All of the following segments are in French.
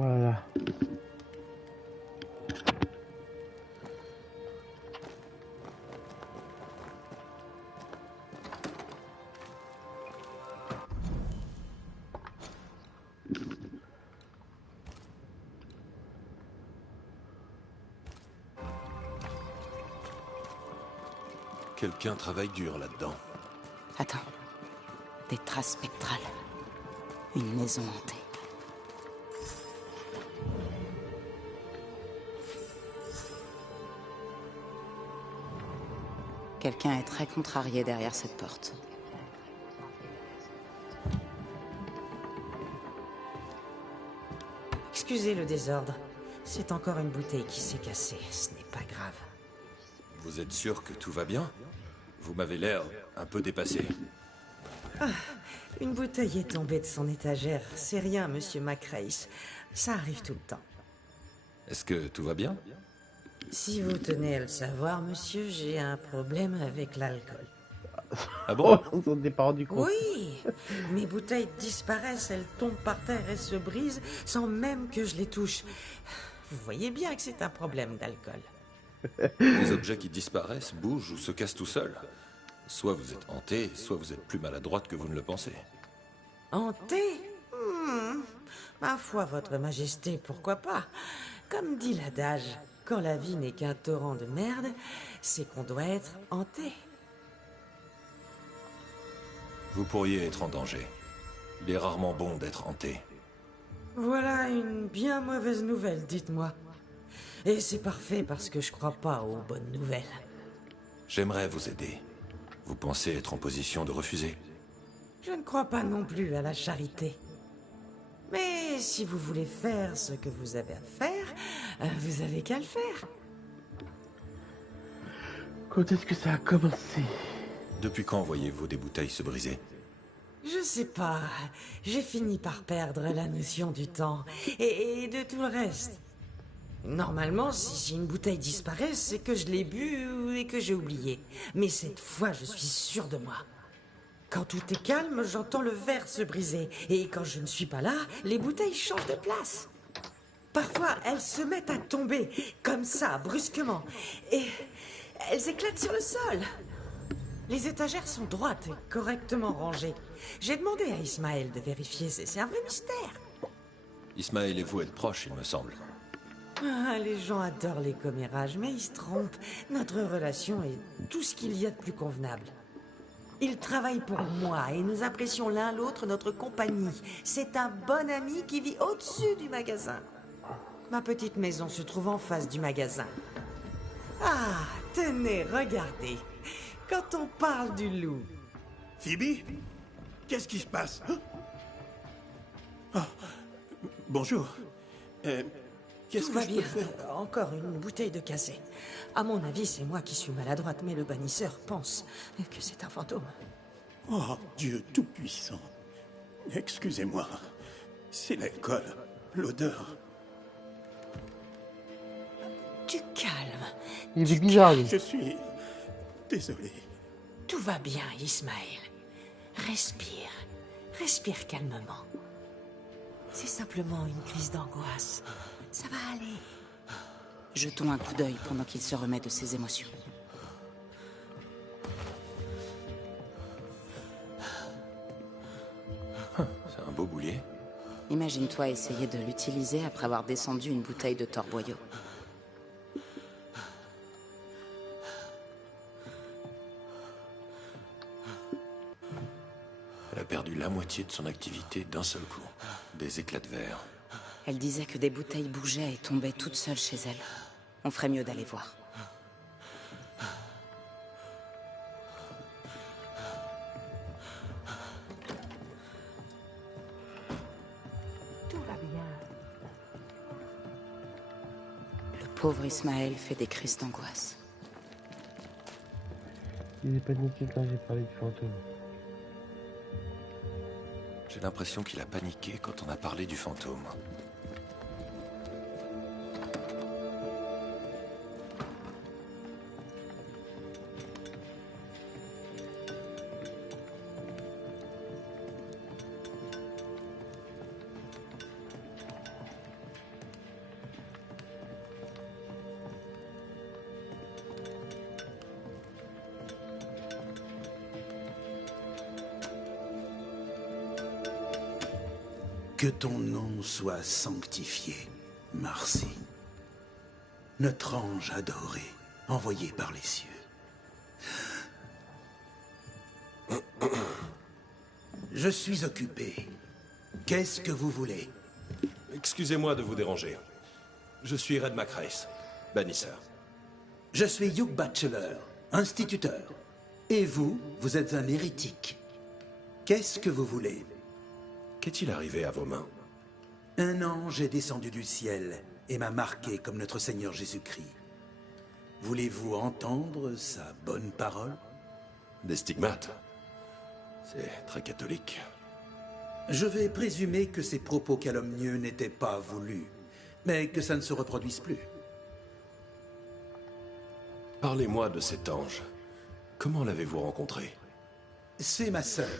Voilà. Quelqu'un travaille dur là-dedans. Attends. Des traces spectrales. Une maison hantée. Quelqu'un est très contrarié derrière cette porte. Excusez le désordre. C'est encore une bouteille qui s'est cassée. Ce n'est pas grave. Vous êtes sûr que tout va bien? Vous m'avez l'air un peu dépassé. Une bouteille est tombée de son étagère. C'est rien, monsieur McRace. Ça arrive tout le temps. Est-ce que tout va bien? Si vous tenez à le savoir, monsieur, j'ai un problème avec l'alcool. Ah bon? Oh, on s'en est pas rendu compte. Oui, mes bouteilles disparaissent, elles tombent par terre et se brisent sans même que je les touche. Vous voyez bien que c'est un problème d'alcool. Les objets qui disparaissent, bougent ou se cassent tout seuls. Soit vous êtes hanté, soit vous êtes plus maladroite que vous ne le pensez. Hanté? Ma foi, votre majesté, pourquoi pas? Comme dit l'adage, quand la vie n'est qu'un torrent de merde, c'est qu'on doit être hanté. Vous pourriez être en danger. Il est rarement bon d'être hanté. Voilà une bien mauvaise nouvelle, dites-moi. Et c'est parfait parce que je crois pas aux bonnes nouvelles. J'aimerais vous aider. Vous pensez être en position de refuser? Je ne crois pas non plus à la charité. Mais si vous voulez faire ce que vous avez à faire, vous avez qu'à le faire. Quand est-ce que ça a commencé? Depuis quand voyez-vous des bouteilles se briser? Je sais pas, j'ai fini par perdre la notion du temps et de tout le reste. Normalement, si une bouteille disparaît, c'est que je l'ai bu et que j'ai oublié. Mais cette fois, je suis sûr de moi. Quand tout est calme, j'entends le verre se briser. Et quand je ne suis pas là, les bouteilles changent de place. Parfois, elles se mettent à tomber, comme ça, brusquement. Et elles éclatent sur le sol. Les étagères sont droites et correctement rangées. J'ai demandé à Ismaël de vérifier, c'est un vrai mystère. Ismaël et vous êtes proches, il me semble. Ah, les gens adorent les commérages, mais ils se trompent. Notre relation est tout ce qu'il y a de plus convenable. Il travaille pour moi et nous apprécions l'un l'autre notre compagnie. C'est un bon ami qui vit au-dessus du magasin. Ma petite maison se trouve en face du magasin. Ah, tenez, regardez. Quand on parle du loup... Phoebe? Qu'est-ce qui se passe? Ah, bonjour. Qu'est-ce Tout que va je peux bien. faire? Encore une bouteille de cassé. À mon avis, c'est moi qui suis maladroite, mais le bannisseur pense que c'est un fantôme. Oh, Dieu Tout-Puissant. Excusez-moi. C'est l'alcool. L'odeur. Tu calmes. Il est bizarre, lui. Je suis... désolé. Tout va bien, Ismaël. Respire. Respire calmement. C'est simplement une crise d'angoisse. Ça va aller. Jetons un coup d'œil pendant qu'il se remet de ses émotions. C'est un beau boulier. Imagine-toi essayer de l'utiliser après avoir descendu une bouteille de torboyau. Elle a perdu la moitié de son activité d'un seul coup. Des éclats de verre. Elle disait que des bouteilles bougeaient et tombaient toutes seules chez elle. On ferait mieux d'aller voir. Tout va bien. Le pauvre Ismaël fait des crises d'angoisse. Il est paniqué quand j'ai parlé du fantôme. J'ai l'impression qu'il a paniqué quand on a parlé du fantôme. Que ton nom soit sanctifié, Marcy. Notre ange adoré, envoyé par les cieux. Je suis occupé. Qu'est-ce que vous voulez? Excusez-moi de vous déranger. Je suis Red Macrace, bannisseur. Je suis Hugh Batchelor, instituteur. Et vous, vous êtes un hérétique. Qu'est-ce que vous voulez? Qu'est-il arrivé à vos mains? Un ange est descendu du ciel et m'a marqué comme notre Seigneur Jésus-Christ. Voulez-vous entendre sa bonne parole? Des stigmates. C'est très catholique. Je vais présumer que ces propos calomnieux n'étaient pas voulus, mais que ça ne se reproduise plus. Parlez-moi de cet ange. Comment l'avez-vous rencontré? C'est ma sœur.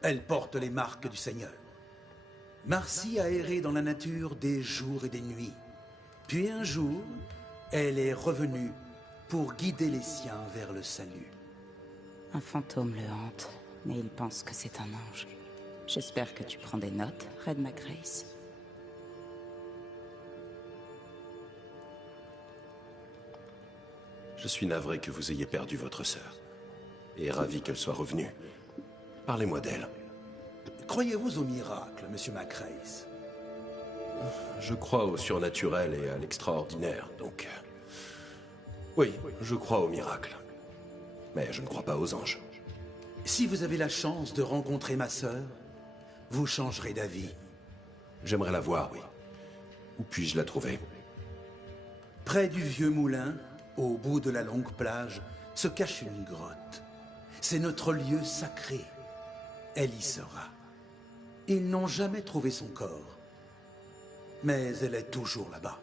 Elle porte les marques du Seigneur. Marcy a erré dans la nature des jours et des nuits. Puis un jour, elle est revenue pour guider les siens vers le salut. Un fantôme le hante, mais il pense que c'est un ange. J'espère que tu prends des notes, Red Macrace. Je suis navré que vous ayez perdu votre sœur. Et ravi qu'elle soit revenue. Parlez-moi d'elle. Croyez-vous au miracle, Monsieur Macrace? Je crois au surnaturel et à l'extraordinaire, donc... Oui, je crois au miracle. Mais je ne crois pas aux anges. Si vous avez la chance de rencontrer ma sœur, vous changerez d'avis. J'aimerais la voir, oui. Où puis-je la trouver? Près du vieux moulin, au bout de la longue plage, se cache une grotte. C'est notre lieu sacré. Elle y sera. Ils n'ont jamais trouvé son corps. Mais elle est toujours là-bas.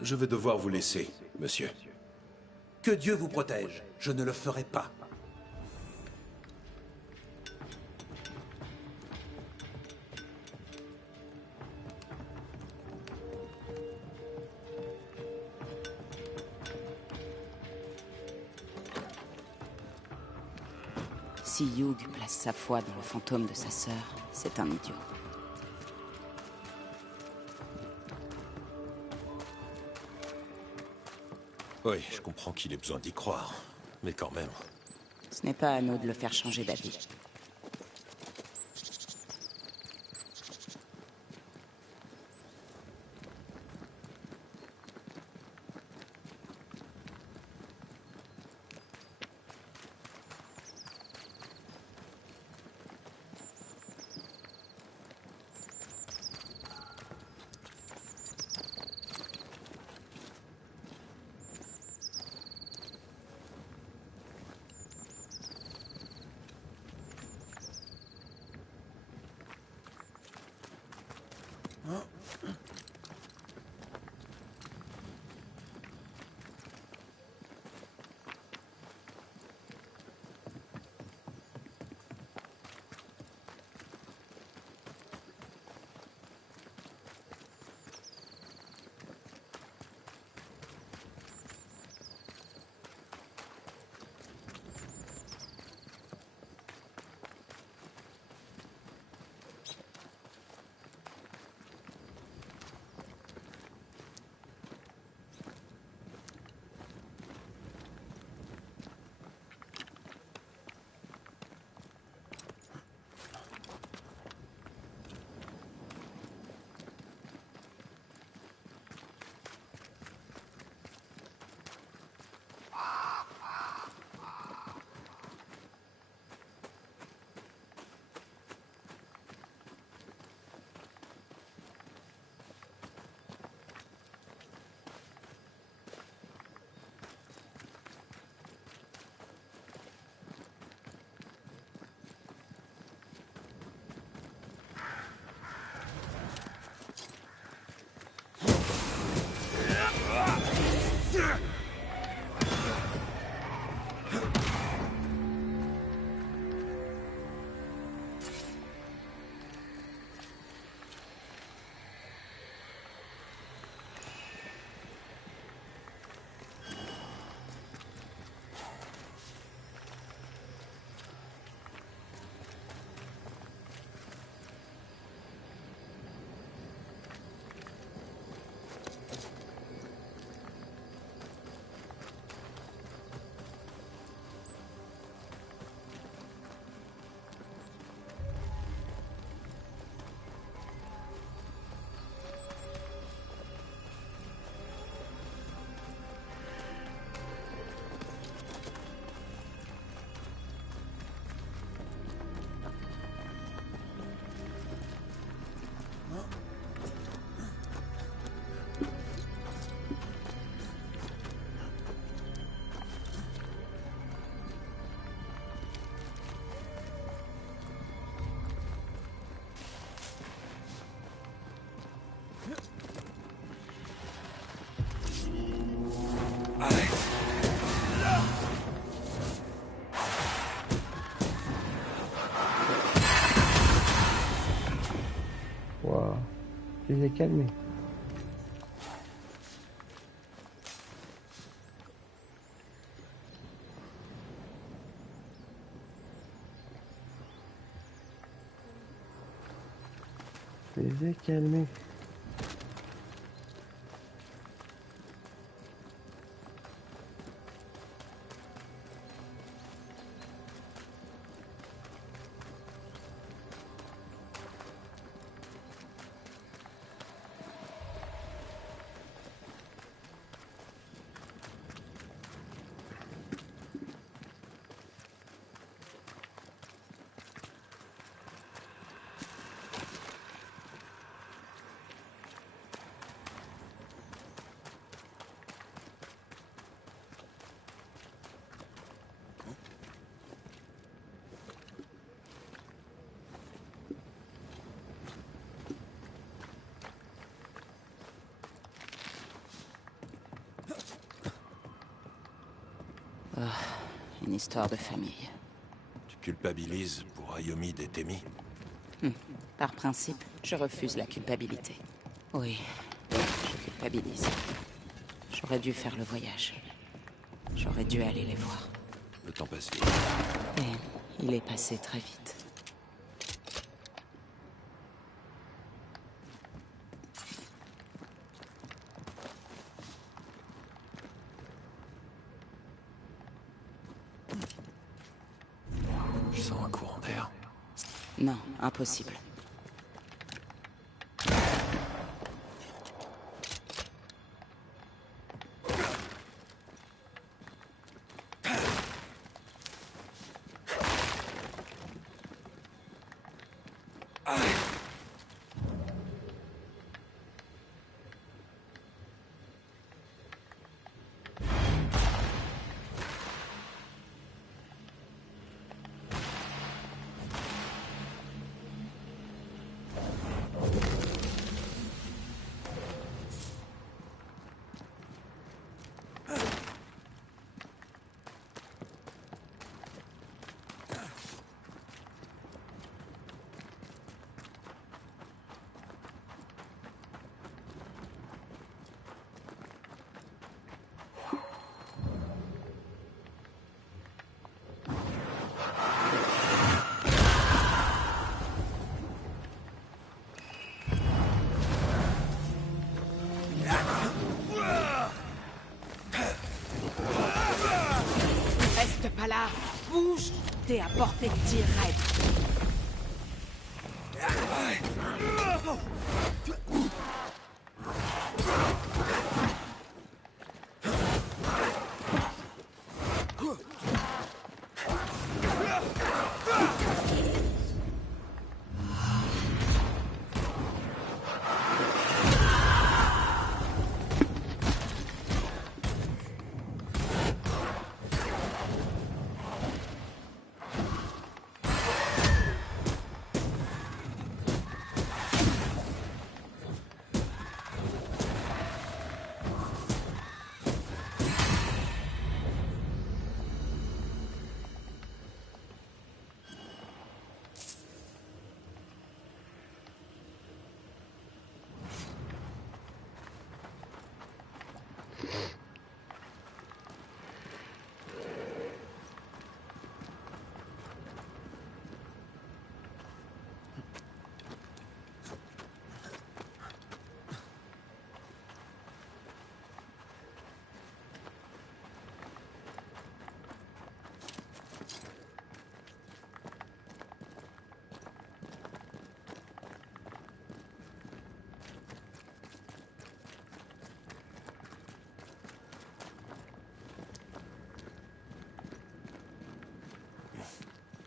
Je vais devoir vous laisser, monsieur. Que Dieu vous protège. Je ne le ferai pas. Si Hugh place sa foi dans le fantôme de sa sœur, c'est un idiot. Oui, je comprends qu'il ait besoin d'y croire. Mais quand même. Ce n'est pas à nous de le faire changer d'avis. Tu les as calmés. Tu les as calmés. Une histoire de famille. Tu culpabilises pour Ayomide et Temi? Par principe, je refuse la culpabilité. Oui, je culpabilise. J'aurais dû faire le voyage. J'aurais dû aller les voir. Le temps passe. Et il est passé très vite. Je sens un courant d'air. Non, impossible. Reste pas là. Bouge. T'es à portée de tir, Red.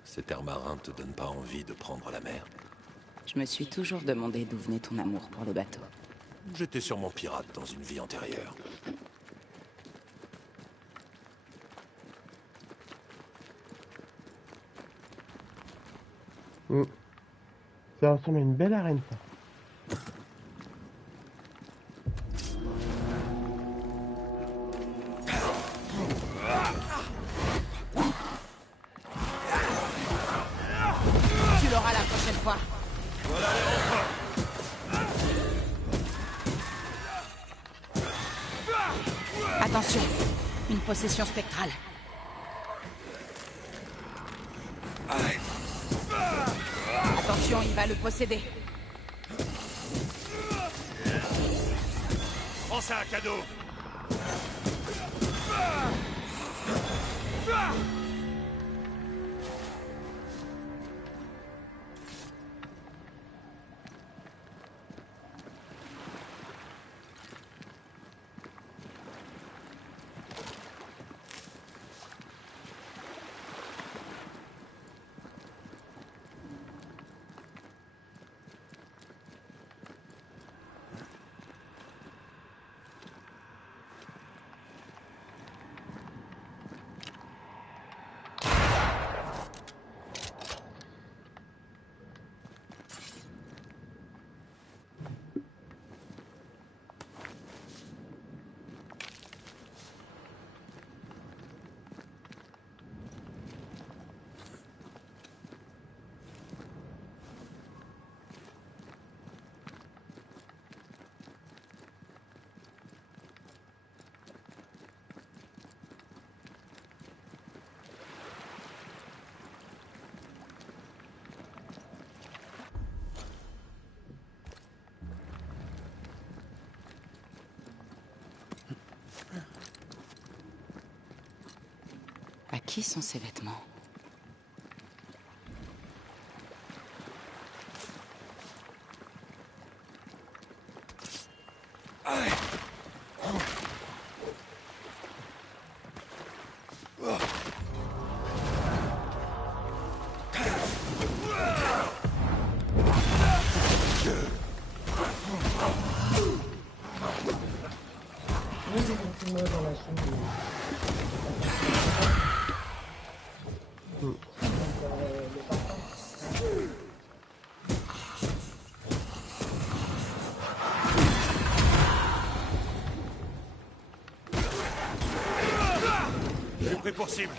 Cet air marin te donne pas envie de prendre la mer? Je me suis toujours demandé d'où venait ton amour pour le bateau. J'étais sûrement pirate dans une vie antérieure. Ça ressemble à une belle arène, ça. Tu l'auras la prochaine fois. Attention, une possession spectrale. Attention, il va le posséder. Prends ça, cadeau. À qui sont ces vêtements? J'ai pris pour cible.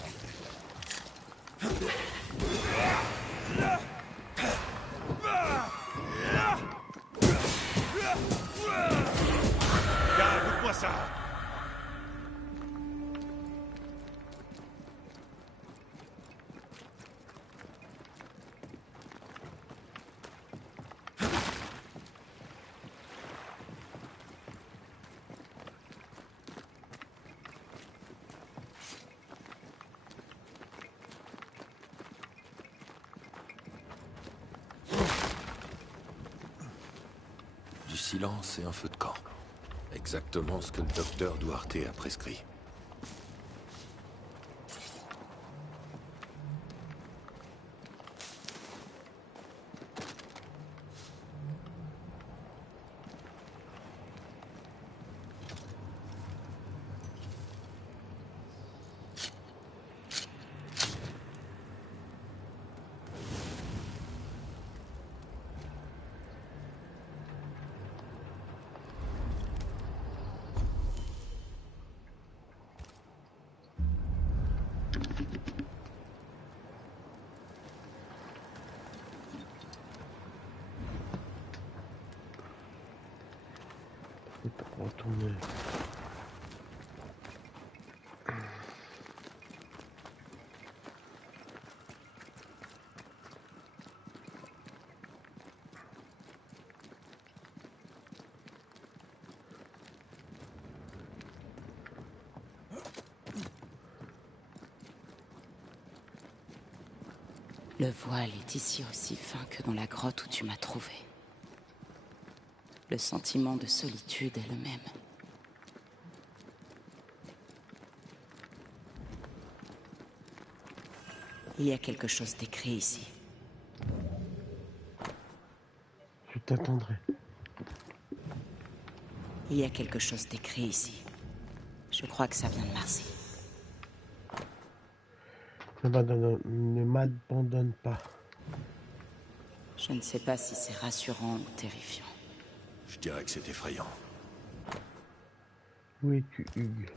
Gars, écoute-moi ça. Du silence et un feu de camp. Exactement ce que le docteur Duarte a prescrit. Retourner. Le voile est ici aussi fin que dans la grotte où tu m'as trouvé. Le sentiment de solitude est le même. Il y a quelque chose d'écrit ici. Je t'attendrai. Il y a quelque chose d'écrit ici. Je crois que ça vient de Marcy. Ne m'abandonne pas. Je ne sais pas si c'est rassurant ou terrifiant. Je dirais que c'est effrayant. Où es-tu, Hugues?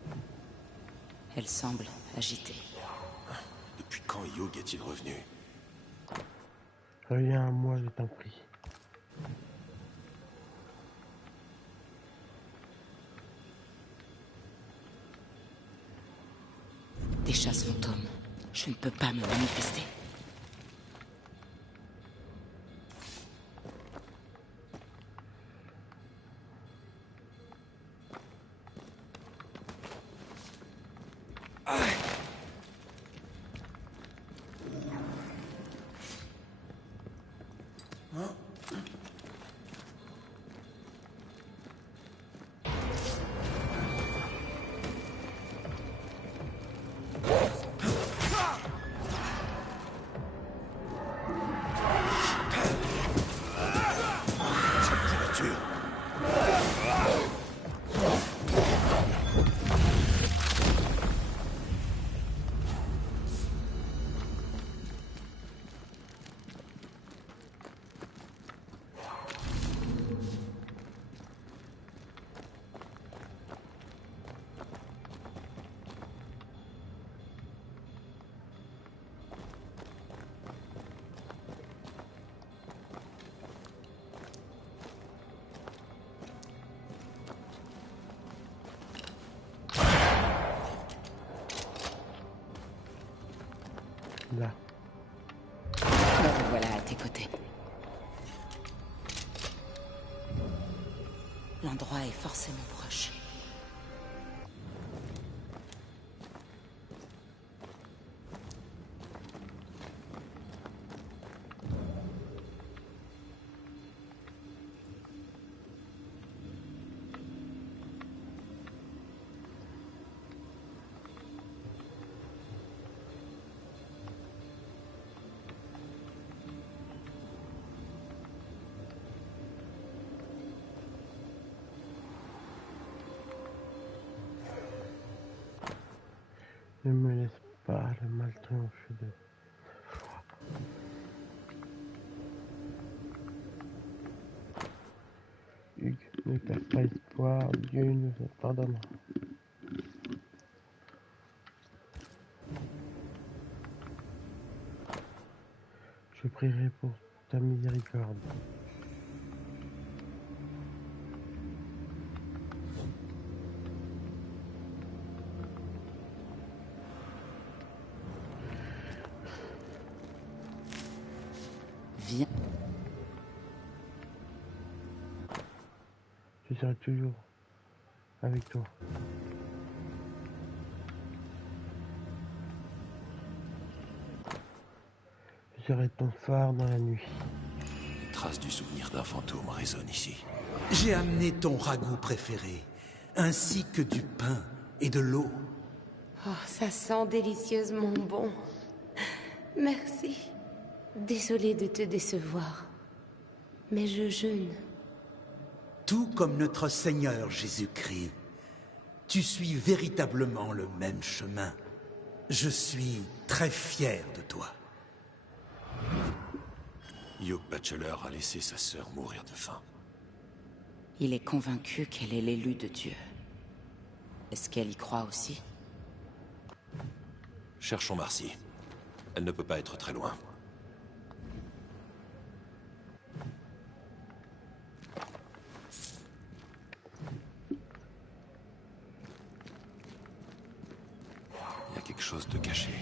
Elle semble agitée. Depuis quand Hugh est-il revenu? Reviens à moi, je t'en prie. Des chasses fantômes. Je ne peux pas me manifester. Là. Me revoilà à tes côtés. L'endroit est forcément proche. Ne me laisse pas le mal triompher de... Hugues, ne perds pas espoir, Dieu nous pardonnera. Je prierai pour ta miséricorde. Viens. Je serai toujours avec toi. Je serai ton phare dans la nuit. Les traces du souvenir d'un fantôme résonnent ici. J'ai amené ton ragoût préféré, ainsi que du pain et de l'eau. Oh, ça sent délicieusement bon. Merci. Désolée de te décevoir, mais je jeûne. Tout comme notre Seigneur Jésus-Christ, tu suis véritablement le même chemin. Je suis très fier de toi. Hugh Bachelor a laissé sa sœur mourir de faim. Il est convaincu qu'elle est l'élue de Dieu. Est-ce qu'elle y croit aussi? Cherchons Marcy. Elle ne peut pas être très loin. Il y a quelque chose de caché.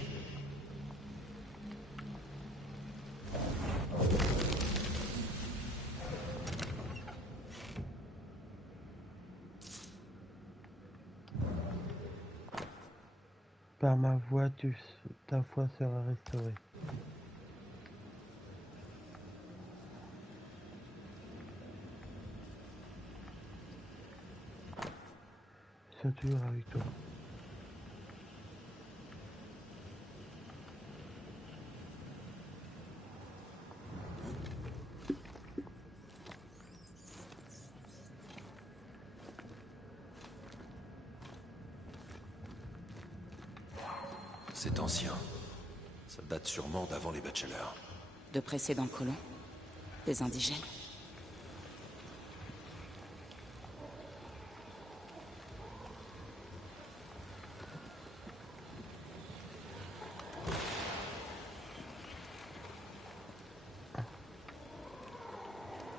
Par ma voix, ta foi sera restaurée. Je serai toujours avec toi. C'est ancien. Ça date sûrement d'avant les Bachelors. De précédents colons? Des indigènes?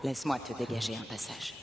Laisse-moi te dégager un passage.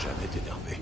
jamais t'énerver.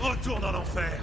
Retourne en enfer.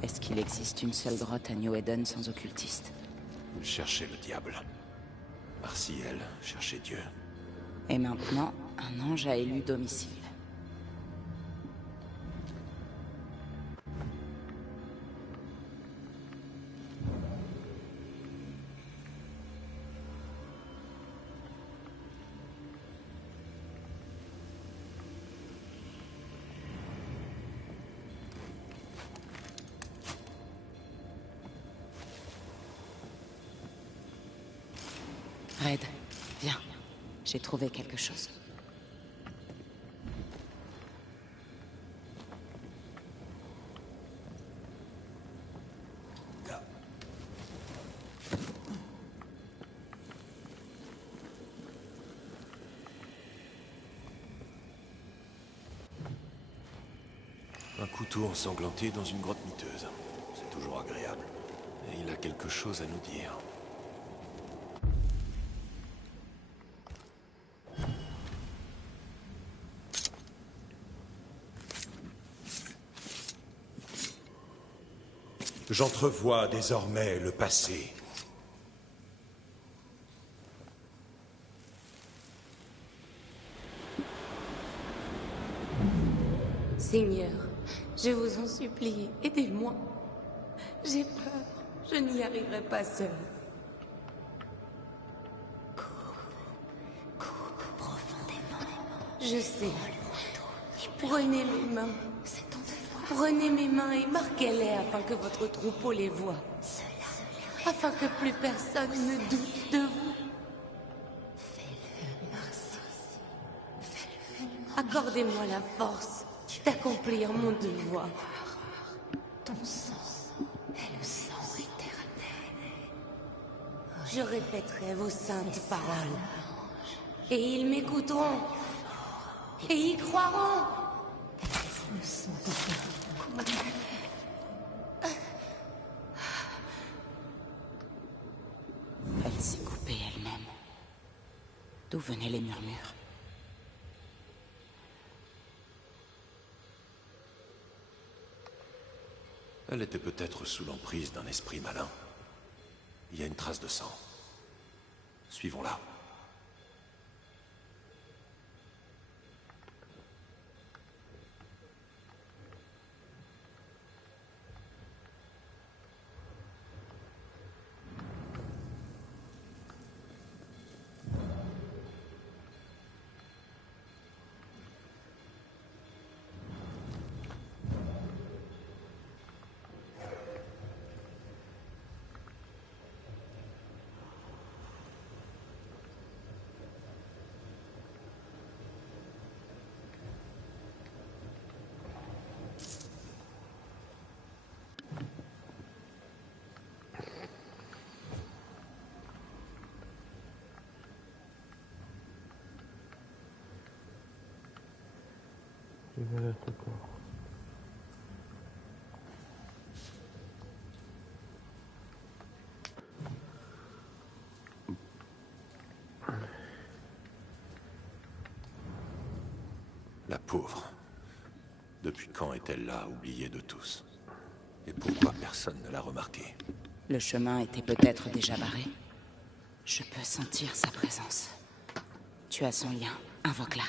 Est-ce qu'il existe une seule grotte à New Eden sans occultiste? Cherchez le diable. Marciel, cherchez Dieu. Et maintenant, un ange a élu domicile. Red, viens. J'ai trouvé quelque chose. Un couteau ensanglanté dans une grotte miteuse. C'est toujours agréable. Et il a quelque chose à nous dire. J'entrevois désormais le passé. Seigneur, je vous en supplie, aidez-moi. J'ai peur, je n'y arriverai pas seule. Cours profondément. Je sais. Prenez mes mains. Prenez mes mains et marquez-les afin que votre troupeau les voie. Afin que plus personne ne doute de vous. Accordez-moi la force d'accomplir mon devoir. Ton sang est le sang éternel. Je répéterai vos saintes paroles. Et ils m'écouteront. Et y croiront. Elle s'est coupée elle-même. D'où venaient les murmures? Elle était peut-être sous l'emprise d'un esprit malin. Il y a une trace de sang. Suivons-la. Et voilà ce corps. La pauvre. Depuis quand est-elle là, oubliée de tous? Et pourquoi personne ne l'a remarquée? Le chemin était peut-être déjà barré. Je peux sentir sa présence. Tu as son lien. Invoque-la.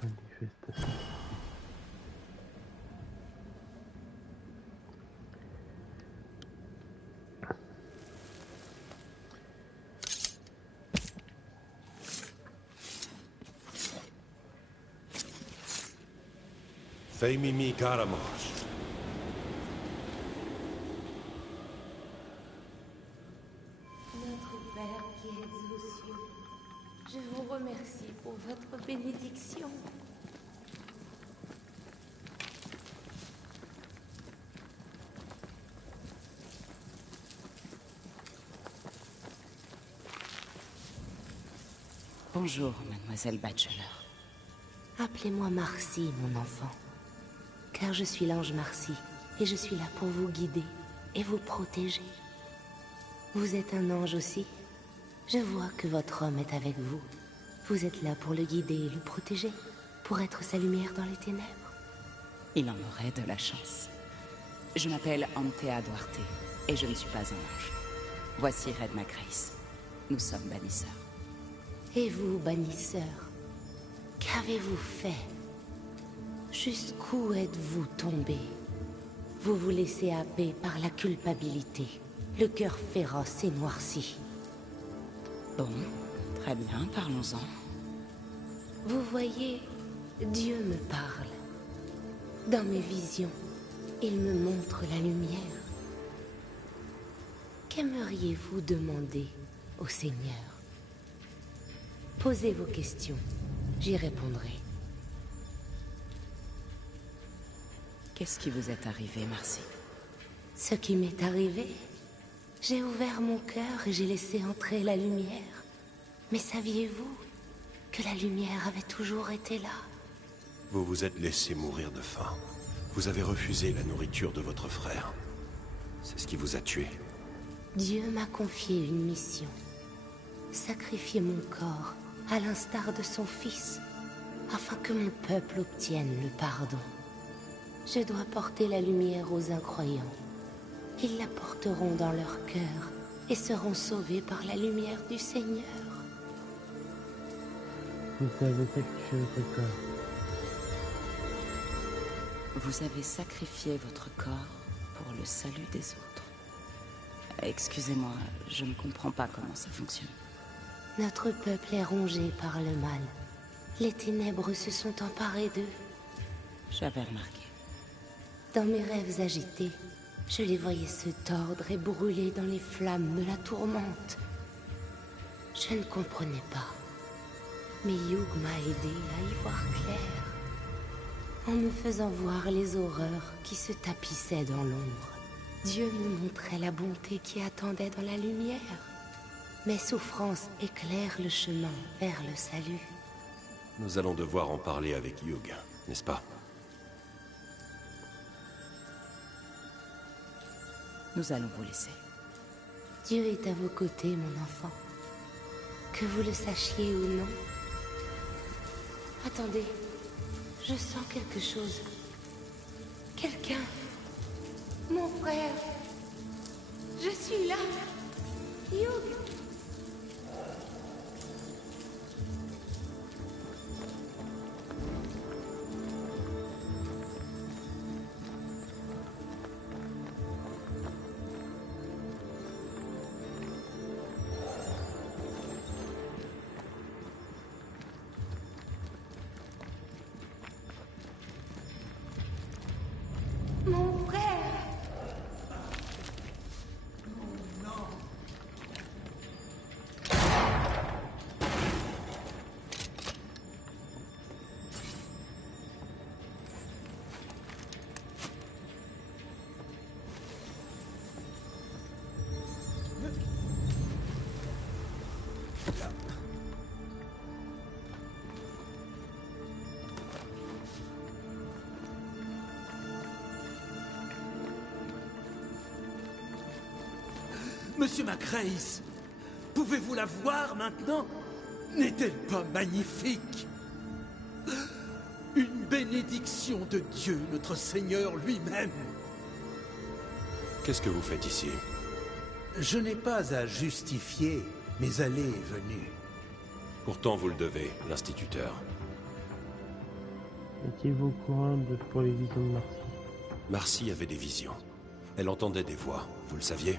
Manifestation. Feimimi Karamos. Notre Père qui êtes aux cieux, je vous remercie pour votre bénédiction. Bonjour, mademoiselle Bachelor. Appelez-moi Marcy, mon enfant. Car je suis l'ange Marcy, et je suis là pour vous guider et vous protéger. Vous êtes un ange aussi. Je vois que votre homme est avec vous. Vous êtes là pour le guider et le protéger, pour être sa lumière dans les ténèbres. Il en aurait de la chance. Je m'appelle Antea Duarte, et je ne suis pas un ange. Voici Redma Grace. Nous sommes bannisseurs. Et vous, bannisseur, qu'avez-vous fait? Jusqu'où êtes-vous tombé? Vous vous laissez happer par la culpabilité, le cœur féroce et noirci. Bon, très bien, parlons-en. Vous voyez, Dieu me parle. Dans mes visions, il me montre la lumière. Qu'aimeriez-vous demander au Seigneur? Posez vos questions, j'y répondrai. Qu'est-ce qui vous est arrivé, Marcy? Ce qui m'est arrivé, j'ai ouvert mon cœur et j'ai laissé entrer la lumière. Mais saviez-vous que la lumière avait toujours été là? Vous vous êtes laissé mourir de faim. Vous avez refusé la nourriture de votre frère. C'est ce qui vous a tué. Dieu m'a confié une mission. Sacrifier mon corps, à l'instar de son fils, afin que mon peuple obtienne le pardon. Je dois porter la lumière aux incroyants. Ils la porteront dans leur cœur et seront sauvés par la lumière du Seigneur. Vous avez sacrifié votre corps. Vous avez sacrifié votre corps pour le salut des autres. Excusez-moi, je ne comprends pas comment ça fonctionne. Notre peuple est rongé par le mal. Les ténèbres se sont emparées d'eux. J'avais remarqué. Dans mes rêves agités, je les voyais se tordre et brûler dans les flammes de la tourmente. Je ne comprenais pas. Mais Hugh m'a aidé à y voir clair, en me faisant voir les horreurs qui se tapissaient dans l'ombre. Dieu me montrait la bonté qui attendait dans la lumière. Mes souffrances éclairent le chemin vers le salut. Nous allons devoir en parler avec Hugh, n'est-ce pas? Nous allons vous laisser. Dieu est à vos côtés, mon enfant. Que vous le sachiez ou non. Attendez, je sens quelque chose. Quelqu'un. Mon frère. Je suis là. Hugh. Mon frère. Monsieur Macrace, pouvez-vous la voir maintenant? N'est-elle pas magnifique? Une bénédiction de Dieu, notre Seigneur lui-même. Qu'est-ce que vous faites ici? Je n'ai pas à justifier mes allées et venues. Pourtant, vous le devez, l'instituteur. Étiez-vous au courant pour les visions de Marcy? Marcy avait des visions. Elle entendait des voix, vous le saviez?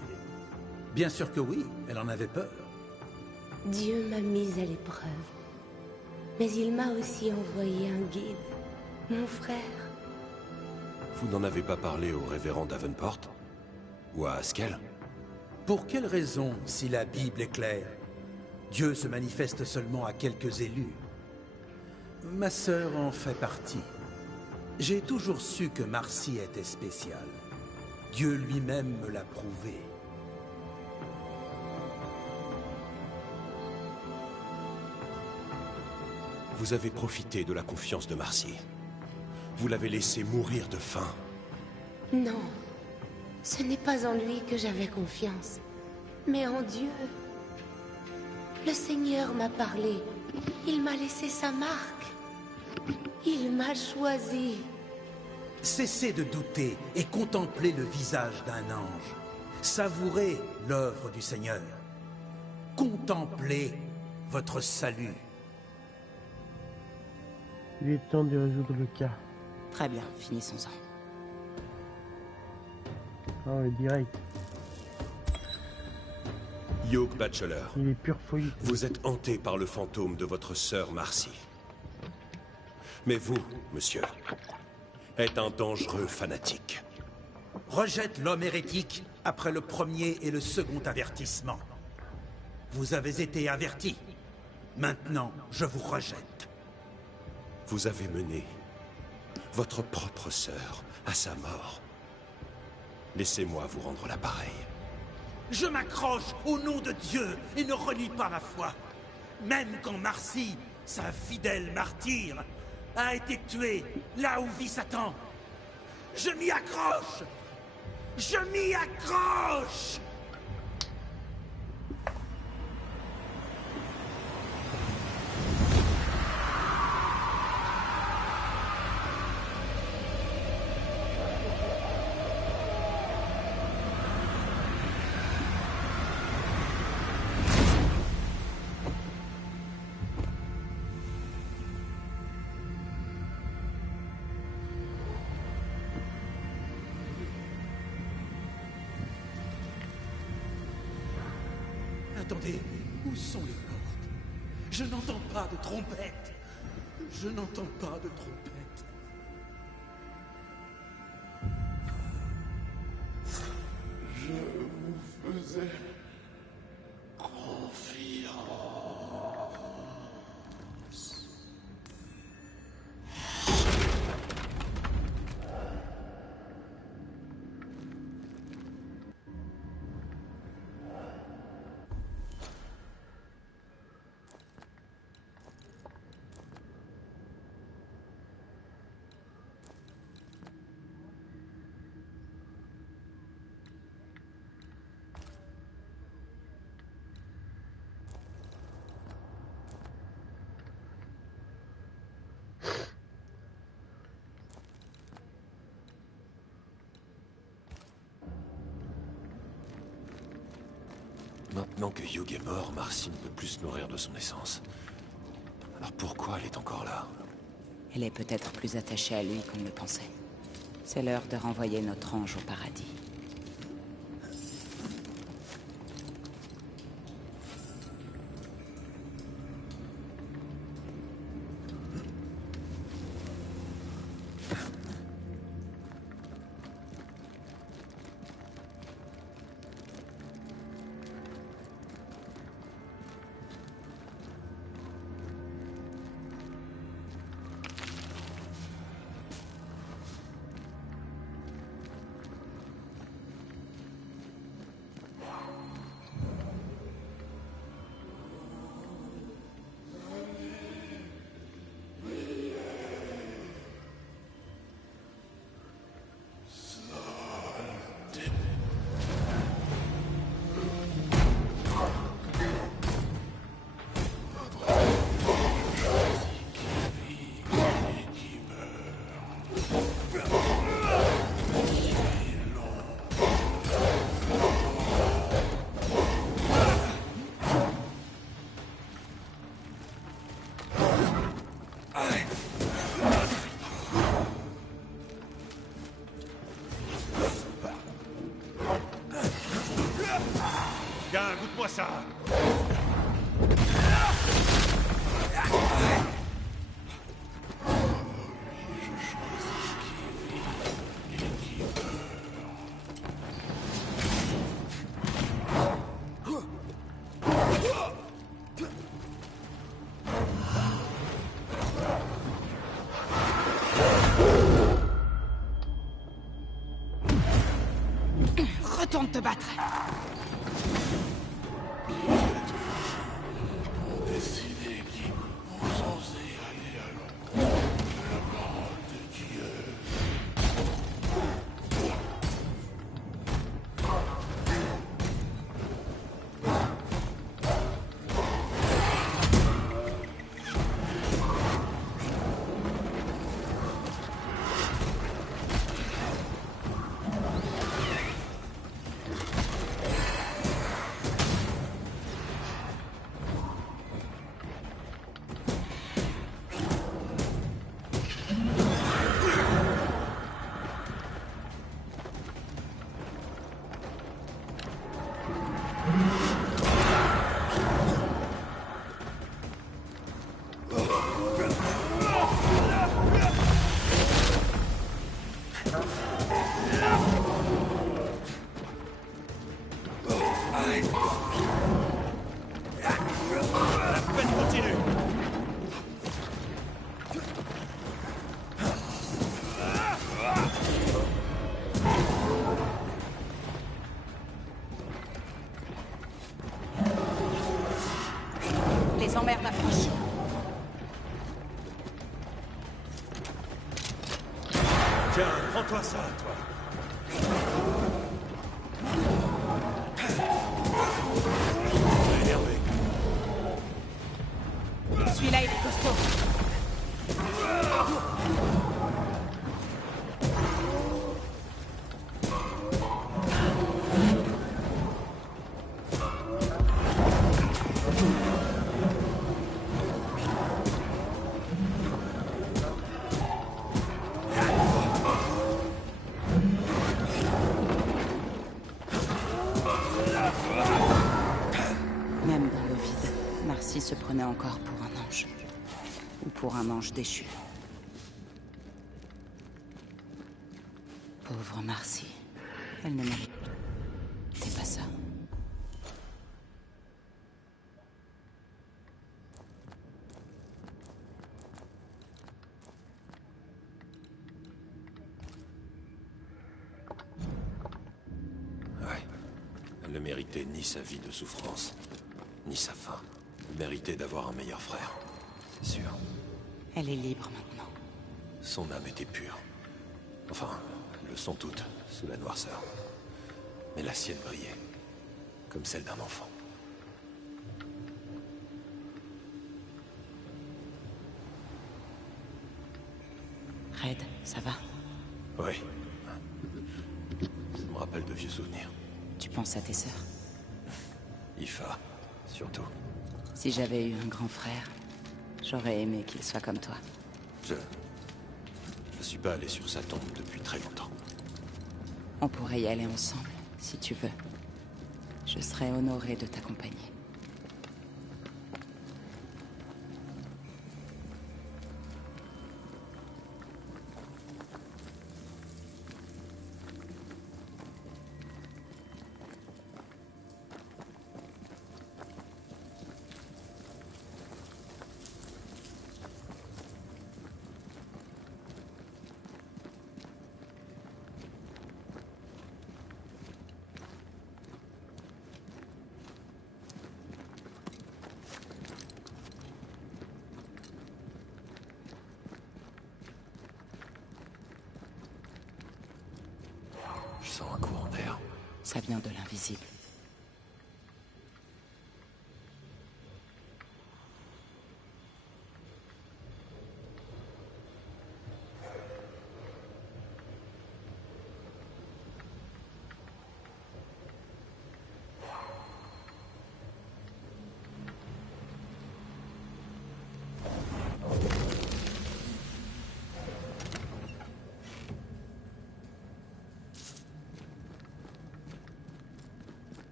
Bien sûr que oui, elle en avait peur. Dieu m'a mise à l'épreuve. Mais il m'a aussi envoyé un guide, mon frère. Vous n'en avez pas parlé au révérend Davenport? Ou à Haskell? Pour quelle raison, si la Bible est claire? Dieu se manifeste seulement à quelques élus. Ma sœur en fait partie. J'ai toujours su que Marcy était spéciale. Dieu lui-même me l'a prouvé. Vous avez profité de la confiance de Marcy. Vous l'avez laissé mourir de faim. Non, ce n'est pas en lui que j'avais confiance, mais en Dieu. Le Seigneur m'a parlé. Il m'a laissé sa marque. Il m'a choisi. Cessez de douter et contemplez le visage d'un ange. Savourez l'œuvre du Seigneur. Contemplez votre salut. Il est temps de résoudre le cas. Très bien, finissons-en. Ah ouais, direct. Hugh Batchelor, Il est pure folie. vous êtes hanté par le fantôme de votre sœur Marcy. Mais vous, monsieur, êtes un dangereux fanatique. Rejette l'homme hérétique après le premier et le second avertissement. Vous avez été averti. Maintenant, je vous rejette. Vous avez mené votre propre sœur à sa mort. Laissez-moi vous rendre l'appareil. Je m'accroche au nom de Dieu et ne renie pas ma foi. Même quand Marcy, sa fidèle martyre, a été tuée là où vit Satan. Je m'y accroche! Je m'y accroche! Attendez, où sont les portes? Je n'entends pas de trompette. Je n'entends pas de trompette. Je vous faisais confiance. Maintenant que Hugh est mort, Marcy ne peut plus se nourrir de son essence. Alors pourquoi elle est encore là? Elle est peut-être plus attachée à lui qu'on ne le pensait. C'est l'heure de renvoyer notre ange au paradis. Tiens, goûte-moi ça. Retourne te battre. Décidez qui ont censé aller à l'encontre de la parole de Dieu. Les emmerdes approchent. Tiens, prends Tiens-toi ça, toi. Énervé. Celui-là, il est costaud. Même dans le vide, Marcy se prenait encore pour un ange. Ou pour un ange déchu. Pauvre Marcy. Elle ne méritait pas ça. Ouais. Elle ne méritait ni sa vie de souffrance, ni sa fin. Elle méritait d'avoir un meilleur frère. C'est sûr. Elle est libre maintenant. Son âme était pure. Enfin, elles le sont toutes, sous la noirceur. Mais la sienne brillait, comme celle d'un enfant. Red, ça va? Oui. Ça me rappelle de vieux souvenirs. Tu penses à tes sœurs? Ifa, surtout. Si j'avais eu un grand frère, j'aurais aimé qu'il soit comme toi. Je suis pas allé sur sa tombe depuis très longtemps. On pourrait y aller ensemble, si tu veux. Je serais honoré de t'accompagner. Je sens un courant d'air. Ça vient de l'invisible.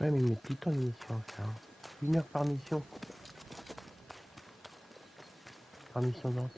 Ouais, mais il met tout le temps de mission, ça. 1 heure par mission. Par mission dense.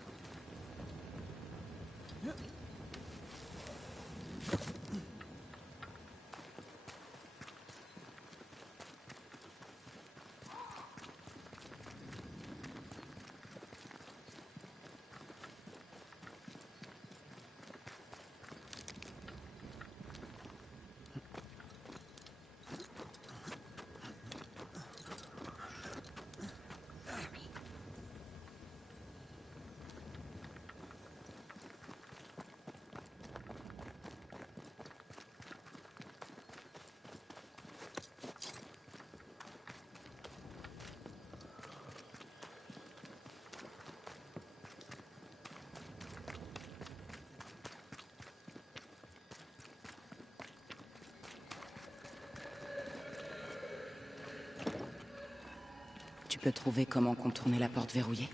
peux trouver comment contourner la porte verrouillée?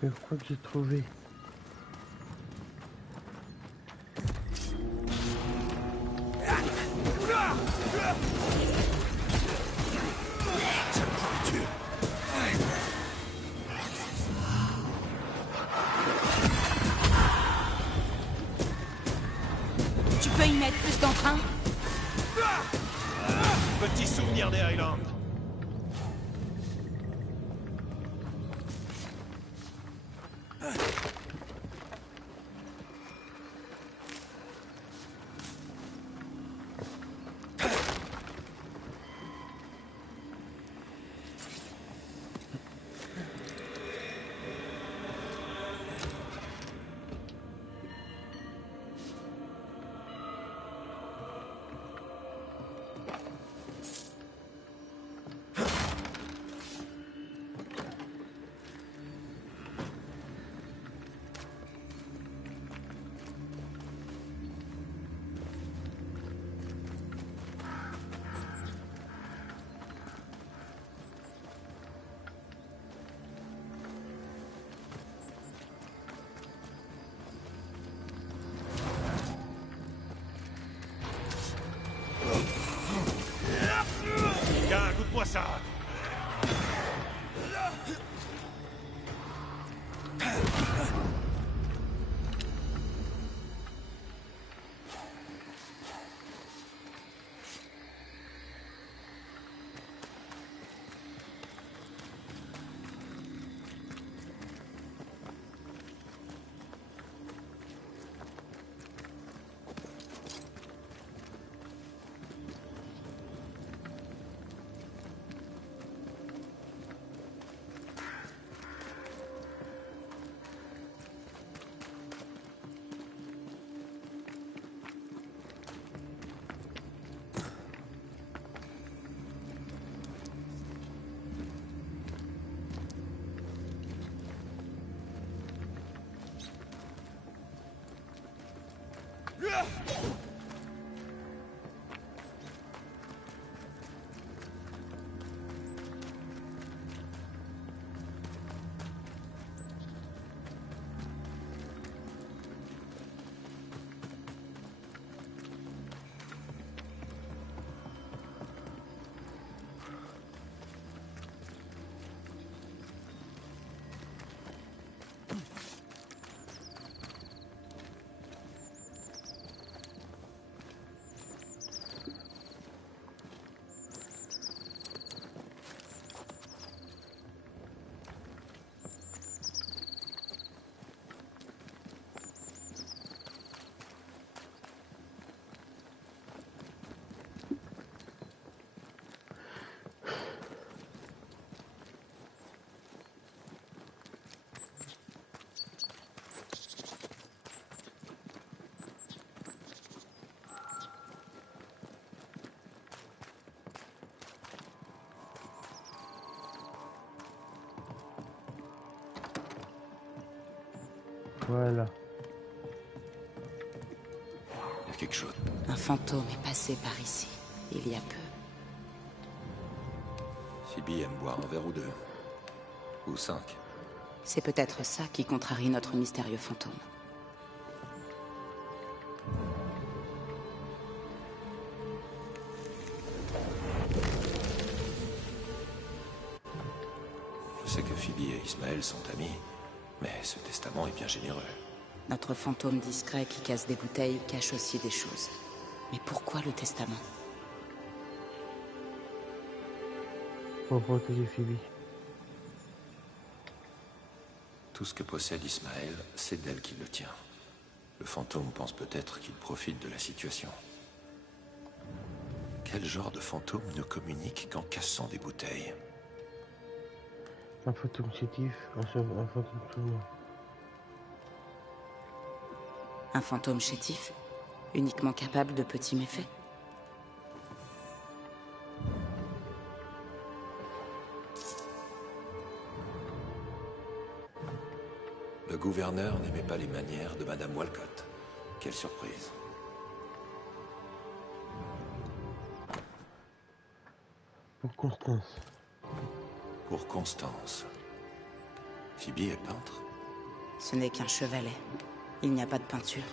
Je crois que j'ai trouvé. Tu peux y mettre plus d'entrain? Petit souvenir des Highlands. Tiens, goûte-moi ça. Voilà. Il y a quelque chose. Un fantôme est passé par ici, il y a peu. Phoebe aime boire un verre ou deux. Ou 5. C'est peut-être ça qui contrarie notre mystérieux fantôme. Phoebe et Ismaël sont amis, mais ce testament est bien généreux. Notre fantôme discret qui casse des bouteilles cache aussi des choses. Mais pourquoi le testament? Pour protéger Phoebe. Tout ce que possède Ismaël, c'est d'elle qu'il le tient. Le fantôme pense peut-être qu'il profite de la situation. Quel genre de fantôme ne communique qu'en cassant des bouteilles? Un fantôme chétif, un fantôme tournant. Un fantôme chétif, uniquement capable de petits méfaits. Le gouverneur n'aimait pas les manières de Madame Walcott. Quelle surprise. Pour Constance. Pour Constance. Phoebe est peintre? Ce n'est qu'un chevalet. Il n'y a pas de peinture.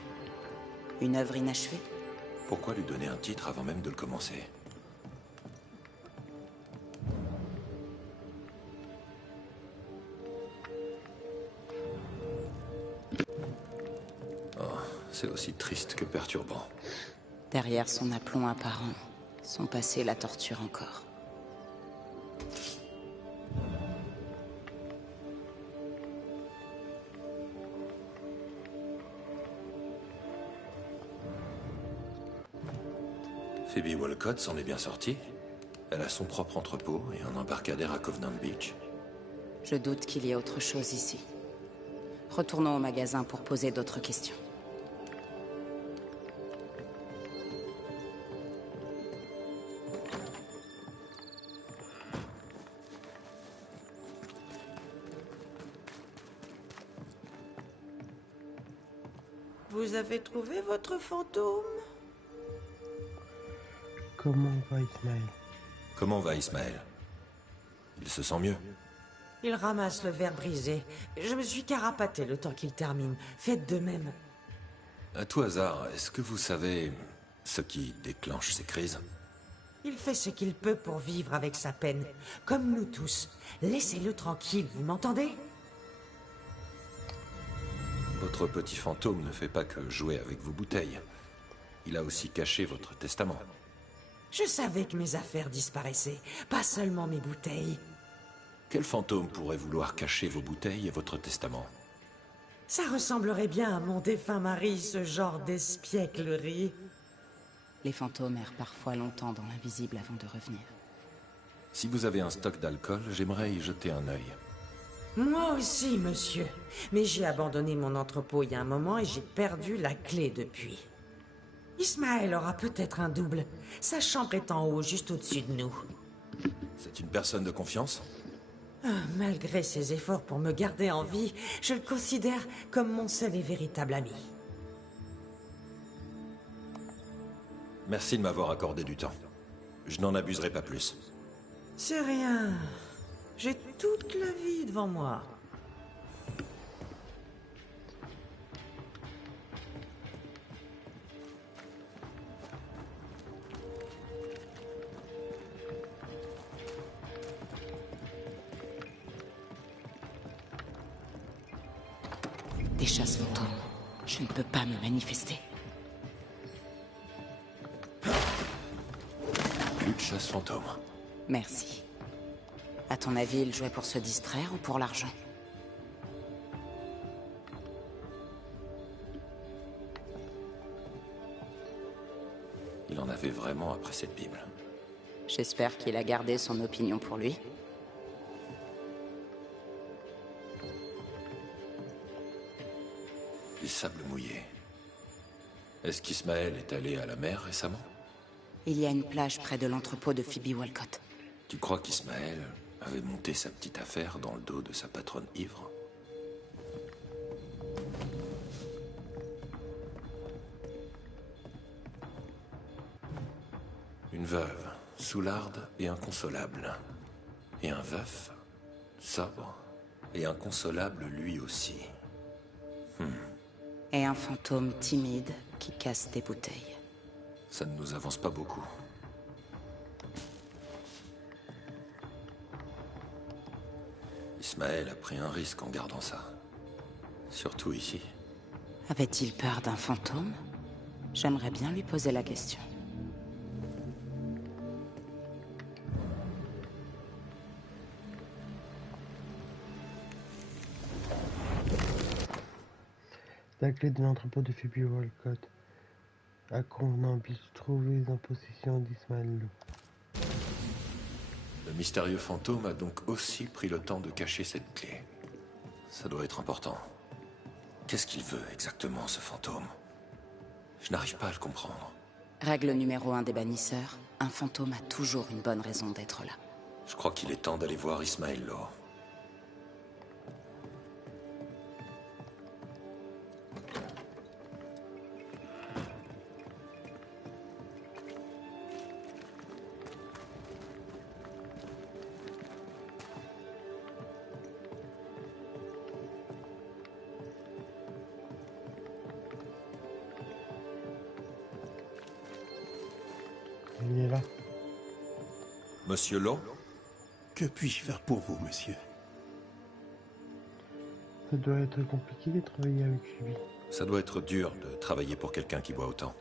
Une œuvre inachevée. Pourquoi lui donner un titre avant même de le commencer? Oh, c'est aussi triste que perturbant. Derrière son aplomb apparent, son passé la torture encore. Phoebe Walcott s'en est bien sortie. Elle a son propre entrepôt et un embarcadère à Covenant Beach. Je doute qu'il y ait autre chose ici. Retournons au magasin pour poser d'autres questions. Vous avez trouvé votre fantôme? Comment va Ismaël? Comment va Ismaël? Il se sent mieux? Il ramasse le verre brisé. Je me suis carapaté le temps qu'il termine. Faites de même. À tout hasard, est-ce que vous savez ce qui déclenche ces crises? Il fait ce qu'il peut pour vivre avec sa peine. Comme nous tous. Laissez-le tranquille, vous m'entendez? Votre petit fantôme ne fait pas que jouer avec vos bouteilles. Il a aussi caché votre testament. Je savais que mes affaires disparaissaient, pas seulement mes bouteilles. Quel fantôme pourrait vouloir cacher vos bouteilles et votre testament? Ça ressemblerait bien à mon défunt mari, ce genre d'espièglerie. Les fantômes errent parfois longtemps dans l'invisible avant de revenir. Si vous avez un stock d'alcool, j'aimerais y jeter un œil. Moi aussi, monsieur. Mais j'ai abandonné mon entrepôt il y a un moment et j'ai perdu la clé depuis. Ismaël aura peut-être un double. Sa chambre est en haut, juste au-dessus de nous. C'est une personne de confiance? Malgré ses efforts pour me garder en vie, je le considère comme mon seul et véritable ami. Merci de m'avoir accordé du temps. Je n'en abuserai pas plus. C'est rien. J'ai toute la vie devant moi. Des chasses fantômes. Je ne peux pas me manifester. Plus de chasse fantôme. Merci. À ton avis, il jouait pour se distraire ou pour l'argent? Il en avait vraiment après cette Bible. J'espère qu'il a gardé son opinion pour lui. Du sable mouillé. Est-ce qu'Ismaël est allé à la mer récemment? Il y a une plage près de l'entrepôt de Phoebe Walcott. Tu crois qu'Ismaël avait monté sa petite affaire dans le dos de sa patronne ivre? Une veuve, soularde et inconsolable. Et un veuf, sobre et inconsolable lui aussi. Et un fantôme timide qui casse des bouteilles. Ça ne nous avance pas beaucoup. Ismaël a pris un risque en gardant ça. Surtout ici. Avait-il peur d'un fantôme? J'aimerais bien lui poser la question. La clé de l'entrepôt de Phoebe Walcott. À convenant puisse trouver en possession d'Ismaël Lo. Le mystérieux fantôme a donc aussi pris le temps de cacher cette clé. Ça doit être important. Qu'est-ce qu'il veut exactement, ce fantôme? Je n'arrive pas à le comprendre. Règle numéro 1 des bannisseurs, un fantôme a toujours une bonne raison d'être là. Je crois qu'il est temps d'aller voir Ismaël Lo. Il est là. Monsieur Lo? Que puis-je faire pour vous, monsieur? Ça doit être compliqué de travailler avec lui. Ça doit être dur de travailler pour quelqu'un qui boit autant.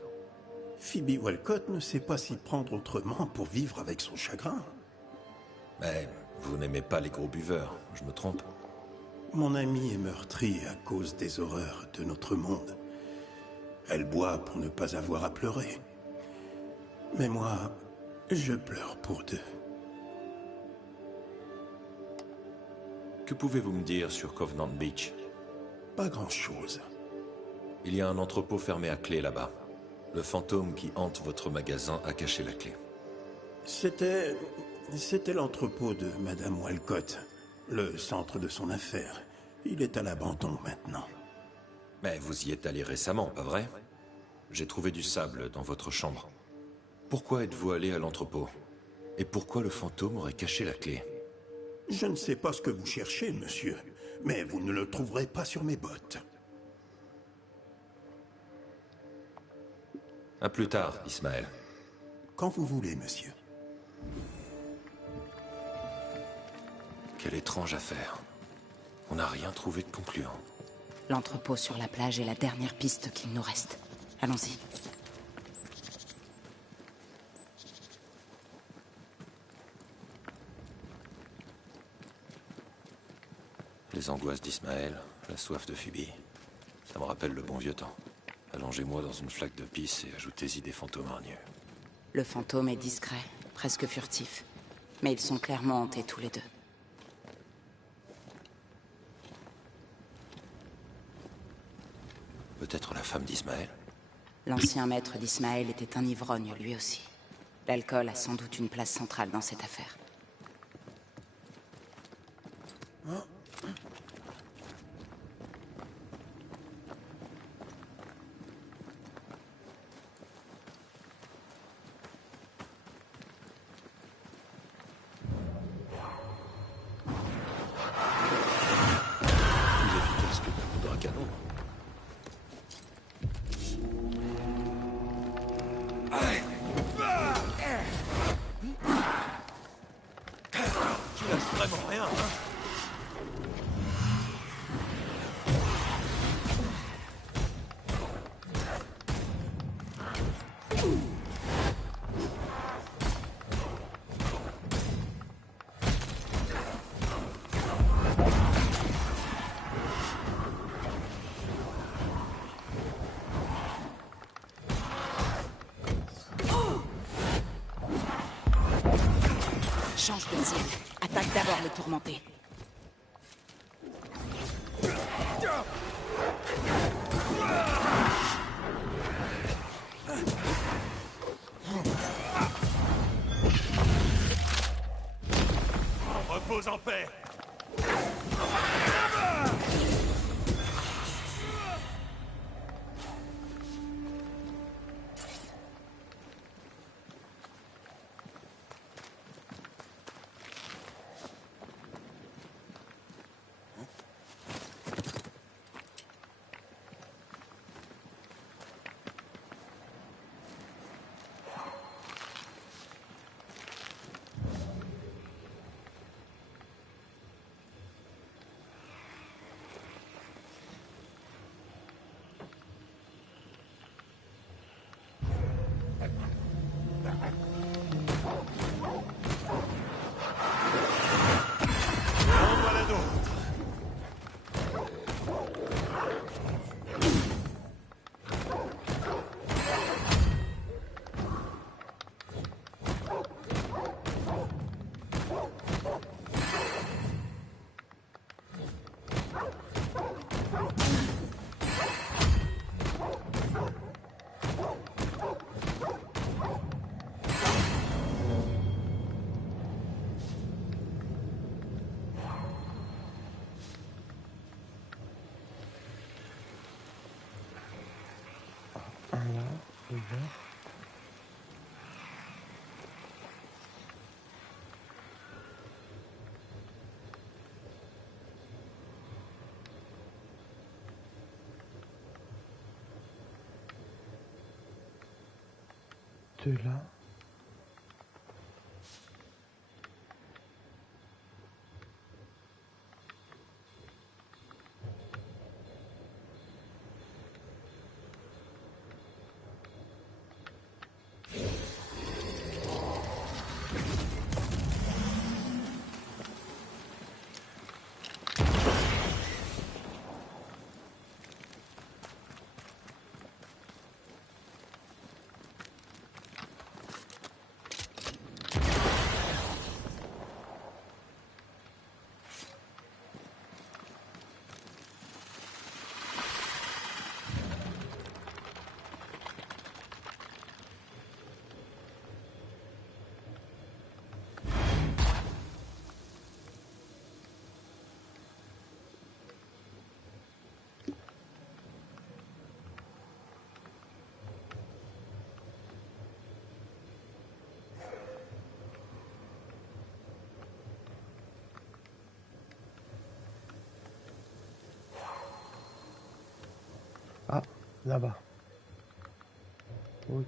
Phoebe Walcott ne sait pas s'y prendre autrement pour vivre avec son chagrin. Mais vous n'aimez pas les gros buveurs, je me trompe? Mon amie est meurtrie à cause des horreurs de notre monde. Elle boit pour ne pas avoir à pleurer. Mais moi, je pleure pour deux. Que pouvez-vous me dire sur Covenant Beach? Pas grand-chose. Il y a un entrepôt fermé à clé là-bas. Le fantôme qui hante votre magasin a caché la clé. C'était l'entrepôt de Madame Walcott, le centre de son affaire. Il est à l'abandon maintenant. Mais vous y êtes allé récemment, pas vrai? J'ai trouvé du sable dans votre chambre. Pourquoi êtes-vous allé à l'entrepôt? Et pourquoi le fantôme aurait caché la clé? Je ne sais pas ce que vous cherchez, monsieur, mais vous ne le trouverez pas sur mes bottes. À plus tard, Ismaël. Quand vous voulez, monsieur. Quelle étrange affaire. On n'a rien trouvé de concluant. L'entrepôt sur la plage est la dernière piste qu'il nous reste. Allons-y. Les angoisses d'Ismaël, la soif de Phoebe. Ça me rappelle le bon vieux temps. Allongez-moi dans une flaque de pisse et ajoutez-y des fantômes hargneux. Le fantôme est discret, presque furtif. Mais ils sont clairement hantés tous les deux. Peut-être la femme d'Ismaël? L'ancien maître d'Ismaël était un ivrogne lui aussi. L'alcool a sans doute une place centrale dans cette affaire. Plus efficace que la poudre à canon. Tu lâches vraiment rien, hein? Change de cible. Attaque d'abord les tourmentés. Repose en paix. Un là, ouvert. Deux là. Ah, là-bas. Ok.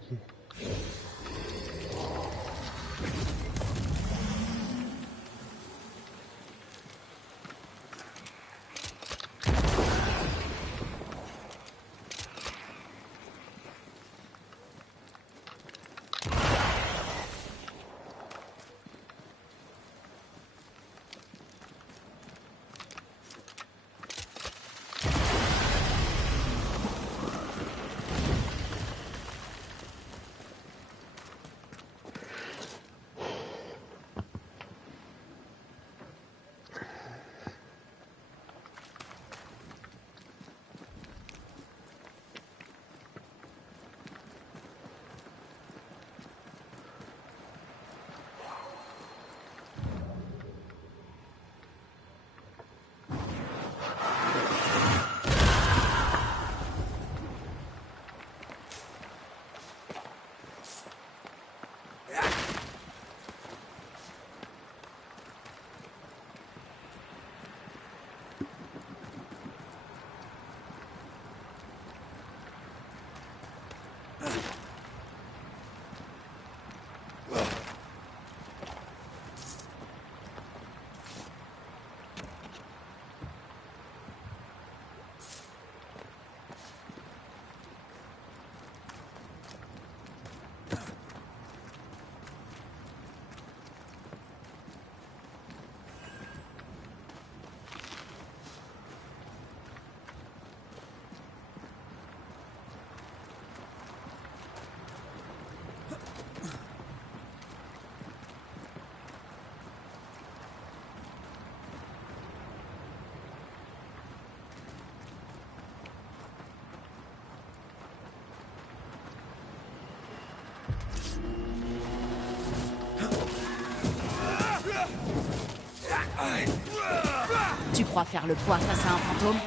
Tu crois faire le poids face à un fantôme?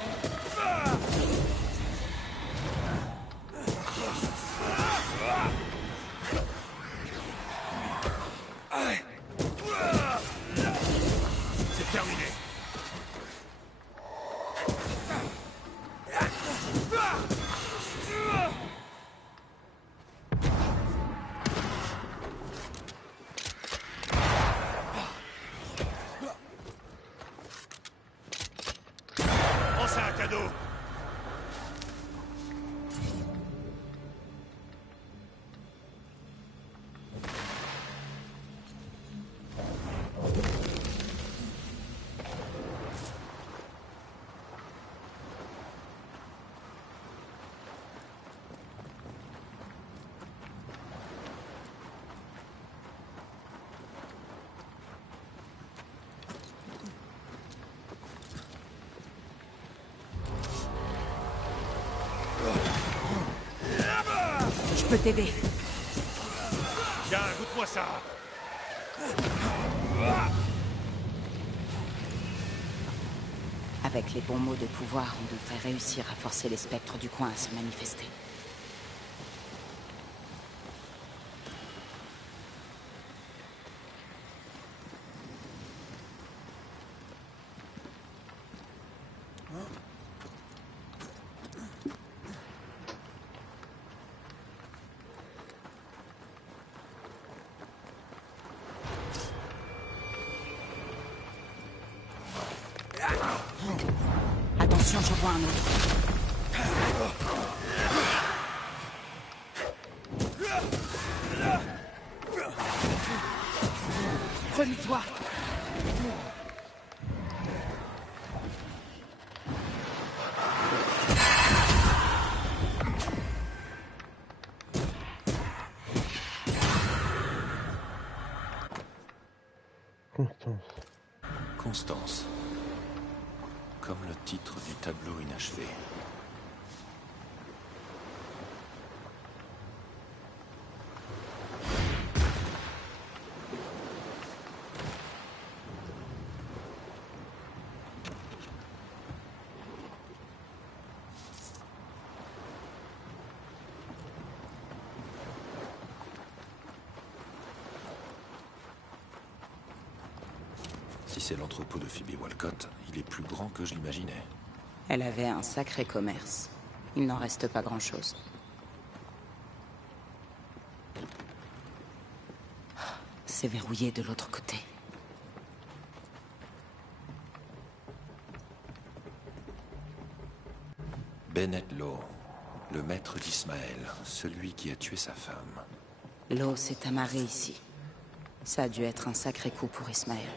C'est terminé. Prends ça, un cadeau. Je peux t'aider. Tiens, goûte-moi ça. Avec les bons mots de pouvoir, on devrait réussir à forcer les spectres du coin à se manifester. autre. Remets-toi. Constance. Constance. Comme le titre du tableau inachevé. Si c'est l'entrepôt de Phoebe Walcott, il est plus grand que je l'imaginais. Elle avait un sacré commerce. Il n'en reste pas grand-chose. C'est verrouillé de l'autre côté. Bennett Law, le maître d'Ismaël, celui qui a tué sa femme. L'eau s'est amarrée ici. Ça a dû être un sacré coup pour Ismaël.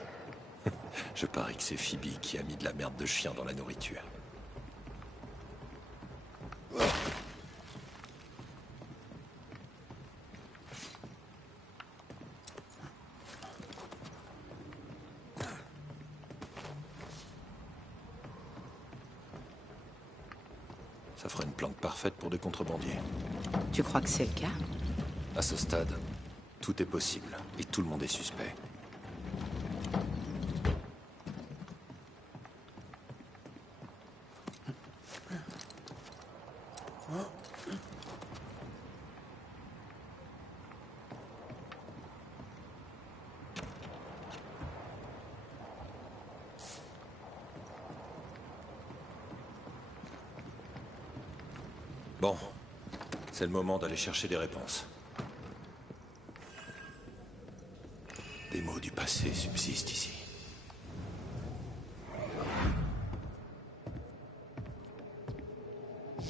Je parie que c'est Phoebe qui a mis de la merde de chien dans la nourriture. Ça ferait une planque parfaite pour des contrebandiers. Tu crois que c'est le cas? À ce stade, tout est possible et tout le monde est suspect. Bon, c'est le moment d'aller chercher des réponses. Des mots du passé subsistent ici.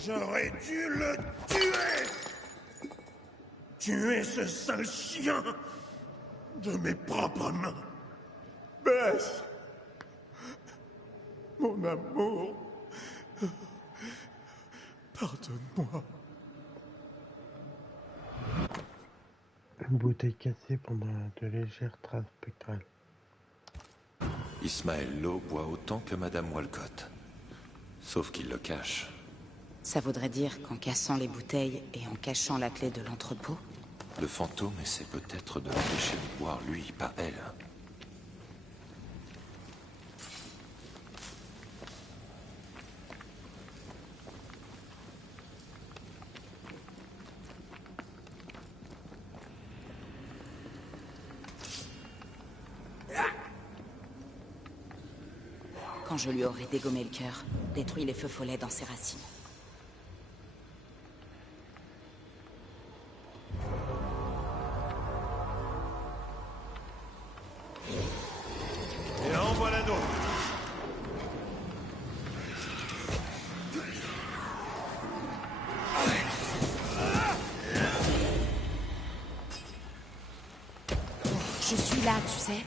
J'aurais dû le tuer! Tuer ce sale chien! De mes propres mains! Bess! Mon amour! Pardonne-moi. Une bouteille cassée pendant de légères traces spectrales. Ismaël Law boit autant que Madame Walcott. Sauf qu'il le cache. Ça voudrait dire qu'en cassant les bouteilles et en cachant la clé de l'entrepôt, Le fantôme essaie peut-être de l'empêcher de boire lui, pas elle. quand je lui aurai dégommé le cœur, détruit les feux follets dans ses racines. Et en voilà d'autres. Je suis là, tu sais.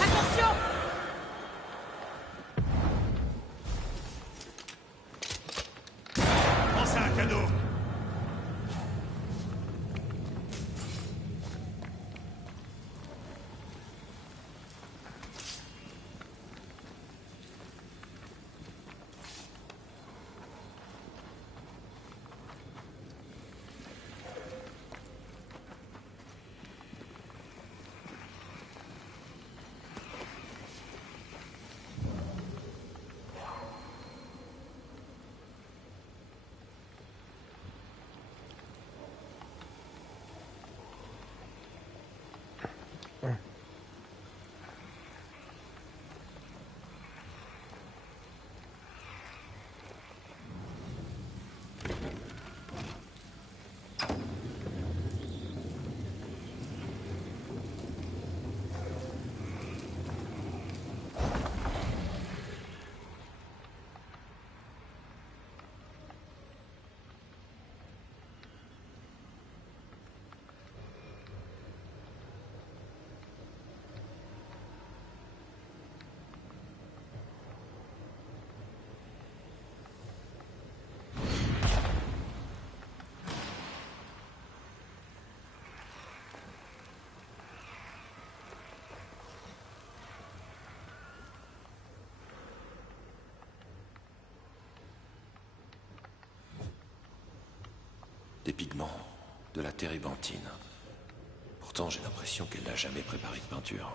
Attention! Prends ça, un cadeau. des pigments, de la térébenthine. Pourtant, j'ai l'impression qu'elle n'a jamais préparé de peinture.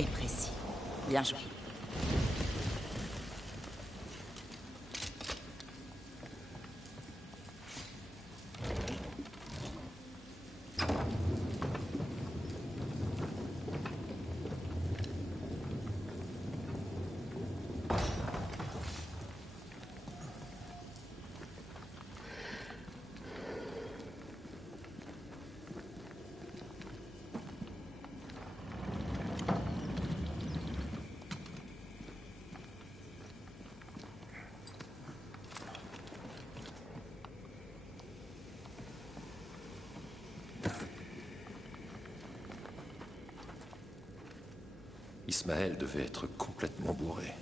Et précis. Bien joué. Ismaël devait être complètement bourré.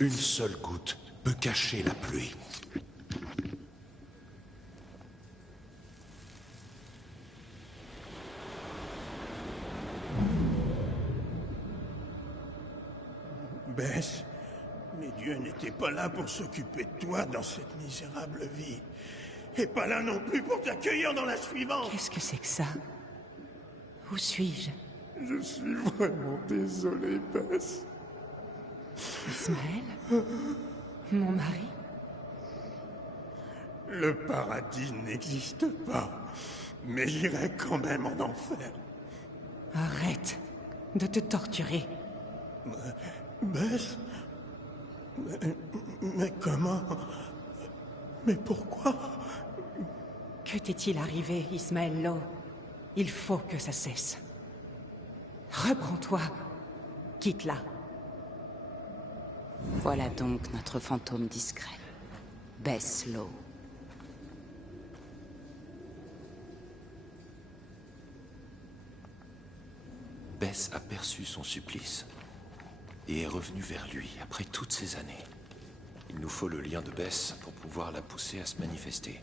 Une seule goutte peut cacher la pluie. Bess, mais Dieu n'était pas là pour s'occuper de toi dans cette misérable vie. Et pas là non plus pour t'accueillir dans la suivante. Qu'est-ce que c'est que ça? Où suis-je? Je suis vraiment désolé, Bess. Ismaël? Mon mari? Le paradis n'existe pas, mais j'irai quand même en enfer. Arrête de te torturer. Bess? Mais comment? Mais pourquoi? Que t'est-il arrivé, Ismaël Lowe? Il faut que ça cesse. Reprends-toi. Quitte-la. Voilà donc notre fantôme discret. Bess Lowe. Bess a perçu son supplice et est revenue vers lui après toutes ces années. Il nous faut le lien de Bess pour pouvoir la pousser à se manifester.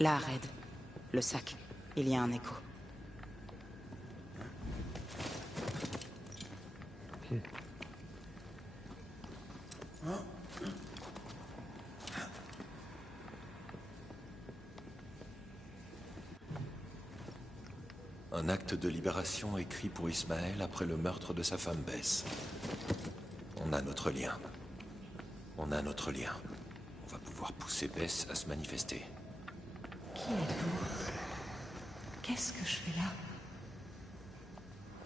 Là, Red. Le sac. Il y a un écho. Ok. Un acte de libération écrit pour Ismaël après le meurtre de sa femme Bess. On a notre lien. On a notre lien. On va pouvoir pousser Bess à se manifester. Qui êtes-vous? Qu'est-ce que je fais là?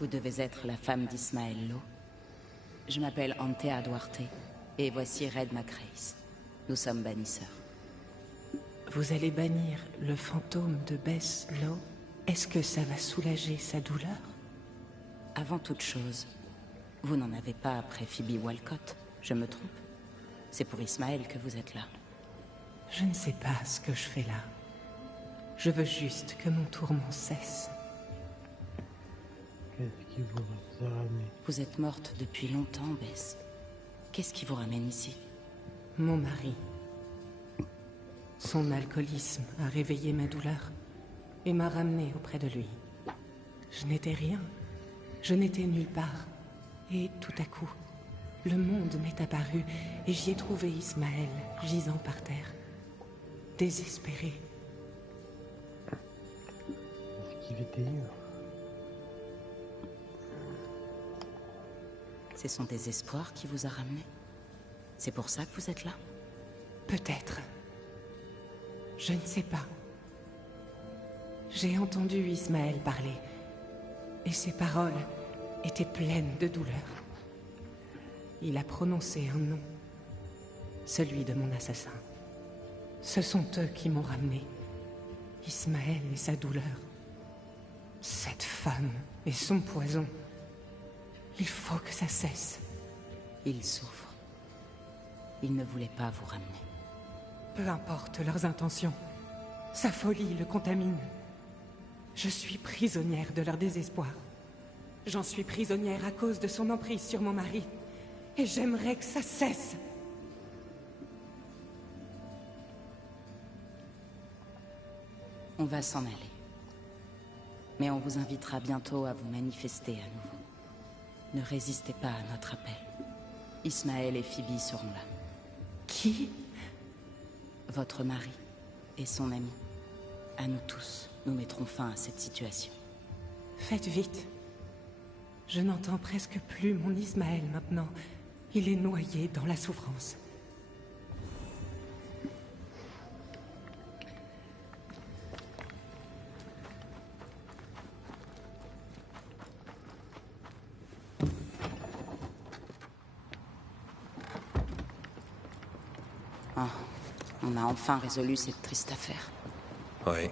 Vous devez être la femme d'Ismaël Lowe. Je m'appelle Antea Duarte, et voici Red McRae. Nous sommes bannisseurs. Vous allez bannir le fantôme de Bess Lowe? Est-ce que ça va soulager sa douleur? Avant toute chose, vous n'en avez pas après Phoebe Walcott, je me trompe? C'est pour Ismaël que vous êtes là. Je ne sais pas ce que je fais là. Je veux juste que mon tourment cesse. Qu'est-ce qui vous a ramené? Vous êtes morte depuis longtemps, Bess. Qu'est-ce qui vous ramène ici? Mon mari. Son alcoolisme a réveillé ma douleur et m'a ramenée auprès de lui. Je n'étais rien. Je n'étais nulle part. Et tout à coup, le monde m'est apparu et j'y ai trouvé Ismaël, gisant par terre. Désespéré. C'est son désespoir qui vous a ramené? C'est pour ça que vous êtes là? Peut-être. Je ne sais pas. J'ai entendu Ismaël parler, et ses paroles étaient pleines de douleur. Il a prononcé un nom, celui de mon assassin. Ce sont eux qui m'ont ramené. Ismaël et sa douleur. Cette femme et son poison. Il faut que ça cesse. Il souffre. Il ne voulait pas vous ramener. Peu importe leurs intentions. Sa folie le contamine. Je suis prisonnière de leur désespoir. J'en suis prisonnière à cause de son emprise sur mon mari. Et j'aimerais que ça cesse. On va s'en aller. Mais on vous invitera bientôt à vous manifester à nouveau. Ne résistez pas à notre appel. Ismaël et Phoebe seront là. Qui? Votre mari et son ami. À nous tous, nous mettrons fin à cette situation. Faites vite. Je n'entends presque plus mon Ismaël maintenant. Il est noyé dans la souffrance. Ah, on a enfin résolu cette triste affaire. Oui.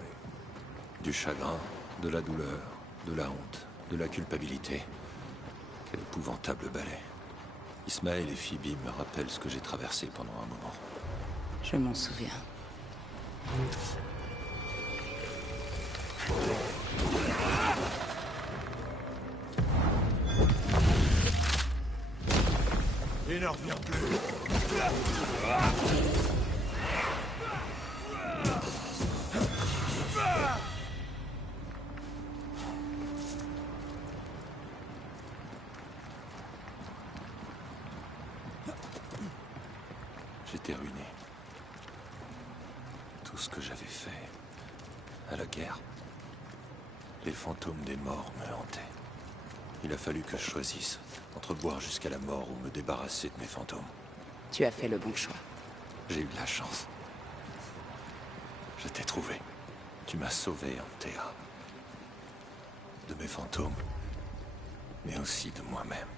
Du chagrin, de la douleur, de la honte, de la culpabilité. Quel épouvantable balai. Ismaël et Phoebe me rappellent ce que j'ai traversé pendant un moment. Je m'en souviens. Il ne revient plus. J'étais ruiné. Tout ce que j'avais fait à la guerre. Les fantômes des morts me hantaient. Il a fallu que je choisisse entre boire jusqu'à la mort ou me débarrasser de mes fantômes. Tu as fait le bon choix. J'ai eu de la chance. Je t'ai trouvé. Tu m'as sauvé, Antea. De mes fantômes, mais aussi de moi-même.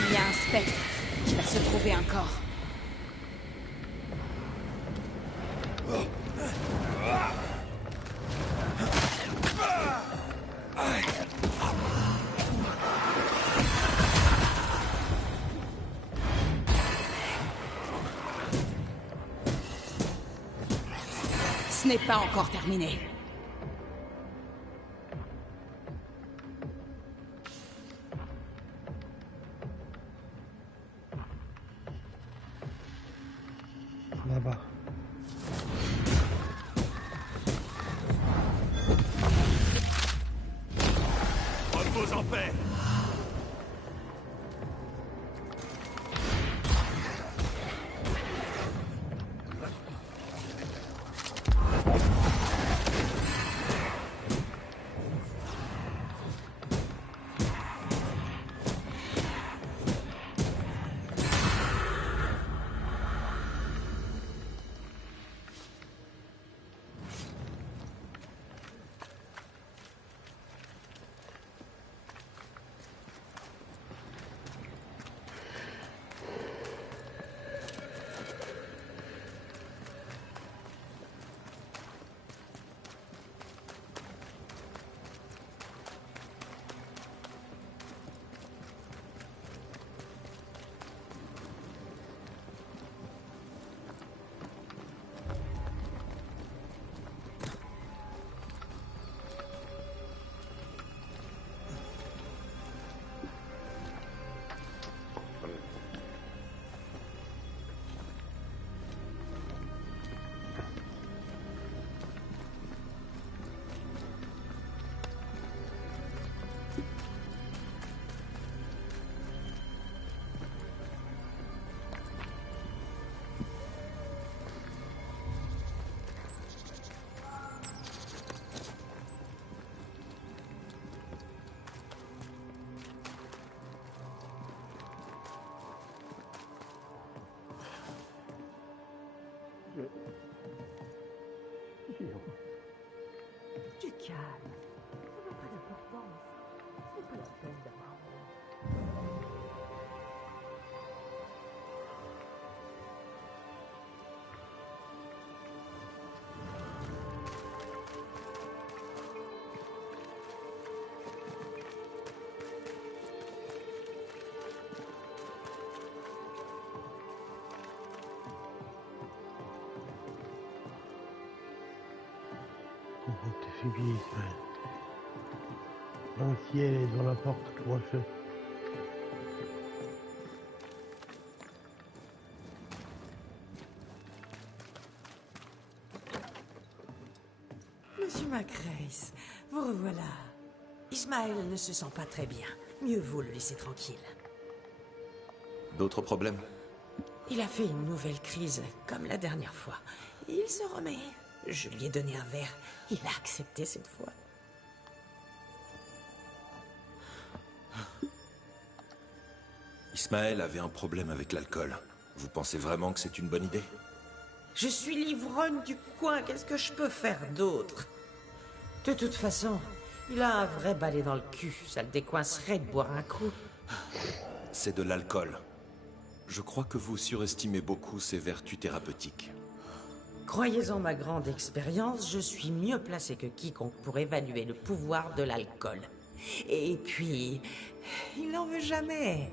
Il y a un spectre. Il va se trouver un corps. Ce n'est pas encore terminé. Là-bas. Repose en paix. calme. C'est pas d'importance. C'est pas la peine d'avoir De Phoebe et Ismaël. Donc si elle est devant la porte, comment je fais? Monsieur Macrace, vous revoilà. Ismaël ne se sent pas très bien. Mieux vaut le laisser tranquille. D'autres problèmes? Il a fait une nouvelle crise, comme la dernière fois. Il se remet. Je lui ai donné un verre. Il a accepté cette fois. Ismaël avait un problème avec l'alcool. Vous pensez vraiment que c'est une bonne idée? Je suis l'ivrogne du coin. Qu'est-ce que je peux faire d'autre? De toute façon, il a un vrai balai dans le cul. Ça le décoincerait de boire un coup. C'est de l'alcool. Je crois que vous surestimez beaucoup ses vertus thérapeutiques. Croyez-en ma grande expérience, je suis mieux placé que quiconque pour évaluer le pouvoir de l'alcool. Et puis, il n'en veut jamais.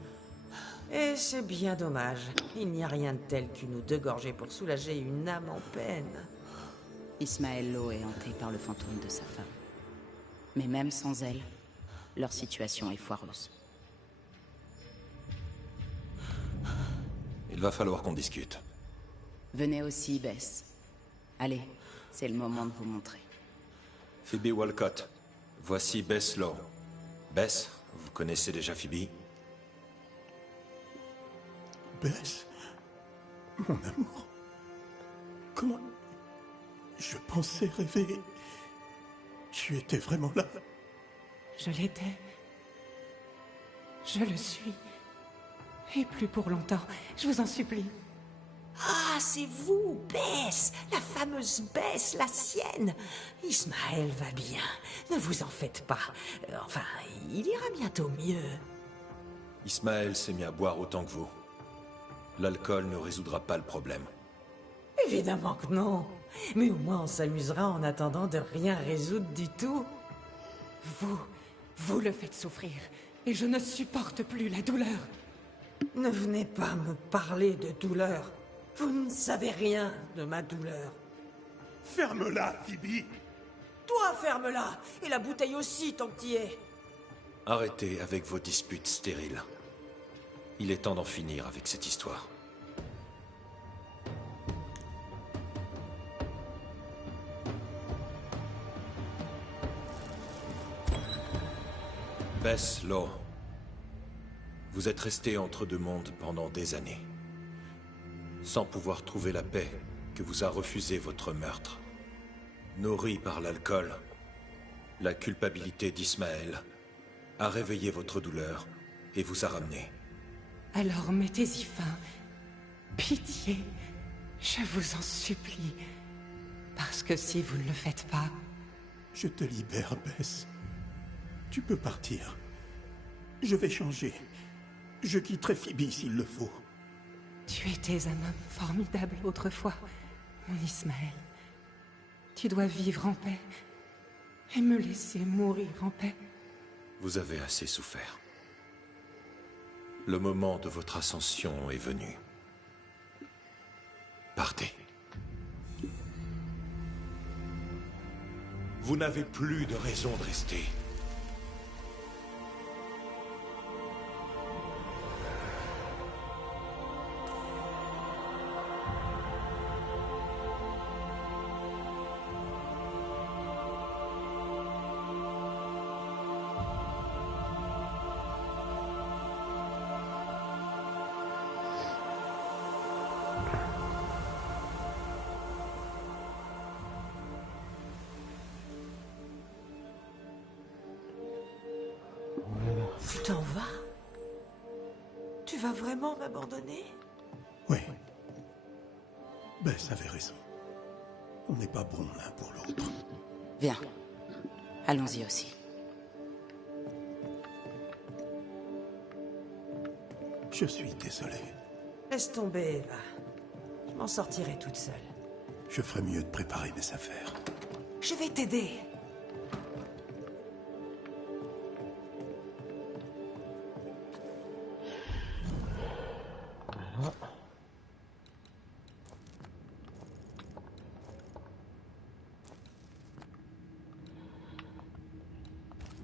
Et c'est bien dommage. Il n'y a rien de tel qu'une ou deux gorgées pour soulager une âme en peine. Ismaël Lo est hanté par le fantôme de sa femme. Mais même sans elle, leur situation est foireuse. Il va falloir qu'on discute. Venez aussi, Bess. Allez, c'est le moment de vous montrer. Phoebe Walcott, voici Bess Law. Bess, vous connaissez déjà Phoebe? Bess, mon amour, comment... Je pensais rêver. Tu étais vraiment là. Je l'étais. Je le suis. Et plus pour longtemps, je vous en supplie. Ah, c'est vous, Bess, la fameuse Bess, la sienne. Ismaël va bien, ne vous en faites pas. Enfin, il ira bientôt mieux. Ismaël s'est mis à boire autant que vous. L'alcool ne résoudra pas le problème. Évidemment que non. Mais au moins on s'amusera en attendant de rien résoudre du tout. Vous le faites souffrir. Et je ne supporte plus la douleur. Ne venez pas me parler de douleur. Vous ne savez rien de ma douleur. Ferme-la, Phoebe. Toi, ferme-la. Et la bouteille aussi, tant que t'y es. Arrêtez avec vos disputes stériles. Il est temps d'en finir avec cette histoire. Bess Law, vous êtes resté entre deux mondes pendant des années, sans pouvoir trouver la paix que vous a refusé votre meurtre. Nourri par l'alcool, la culpabilité d'Ismaël a réveillé votre douleur et vous a ramené. Alors mettez-y fin. Pitié, je vous en supplie. Parce que si vous ne le faites pas... Je te libère, Bess. Tu peux partir. Je vais changer. Je quitterai Phoebe s'il le faut. Tu étais un homme formidable autrefois, mon Ismaël. Tu dois vivre en paix et me laisser mourir en paix. Vous avez assez souffert. Le moment de votre ascension est venu. Partez. Vous n'avez plus de raison de rester. Tu t'en vas? Tu vas vraiment m'abandonner? Oui. Bess avait raison. On n'est pas bons l'un pour l'autre. Viens. Allons-y aussi. Je suis désolé. Laisse tomber, Eva. Je m'en sortirai toute seule. Je ferais mieux de préparer mes affaires. Je vais t'aider. Voilà.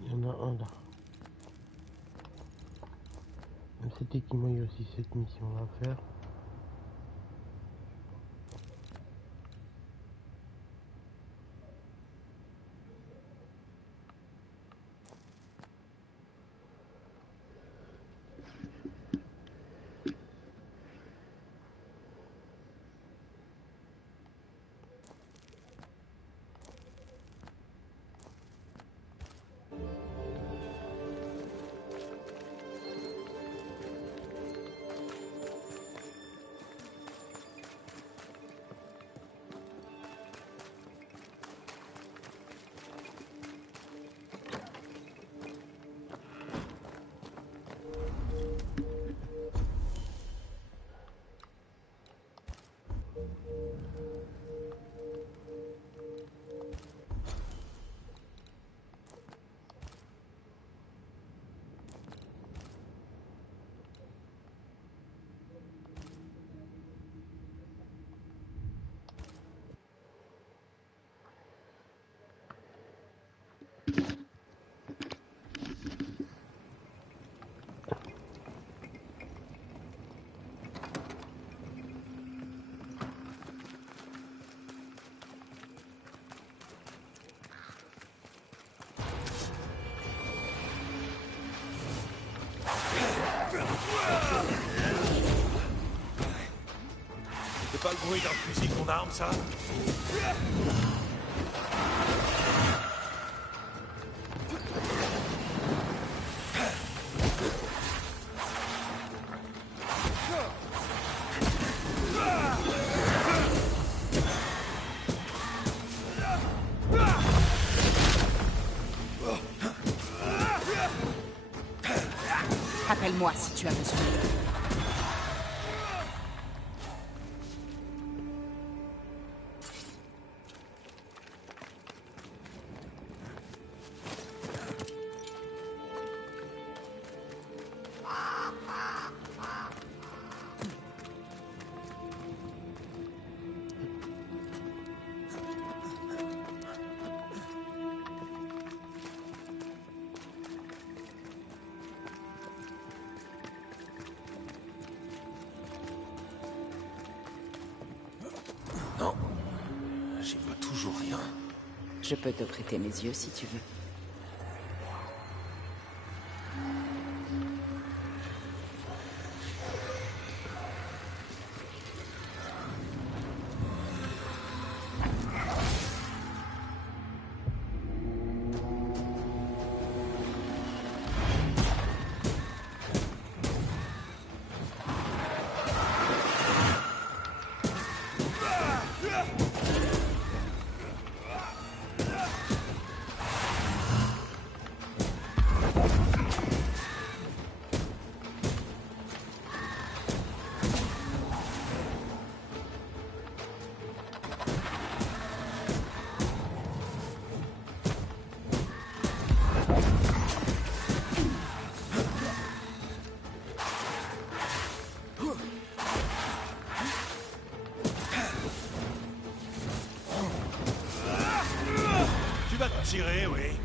Il y en a un là. C'était qui moi, il y a aussi cette mission à faire. C'est pas le bruit d'un fusil qu'on arme, ça? Appelle-moi si tu as besoin. Non. J'y vois toujours rien. Je peux te prêter mes yeux si tu veux. Tu vas te tirer, oui.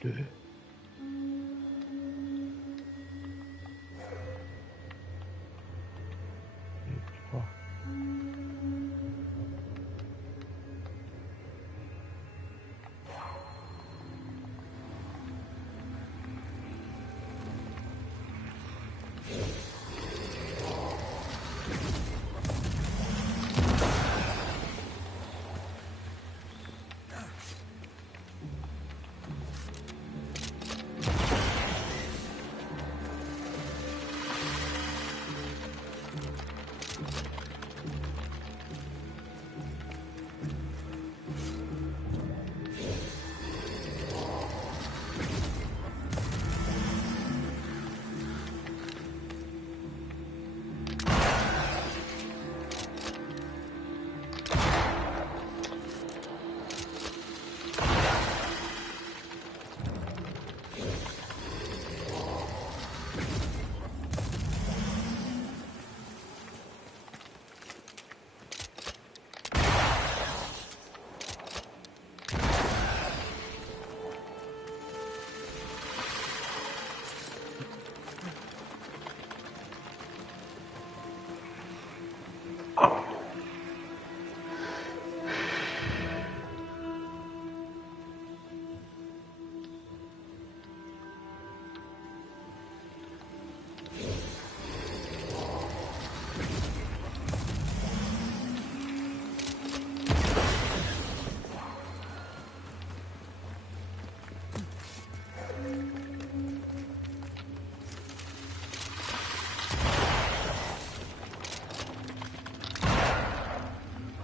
Deux. Et trois.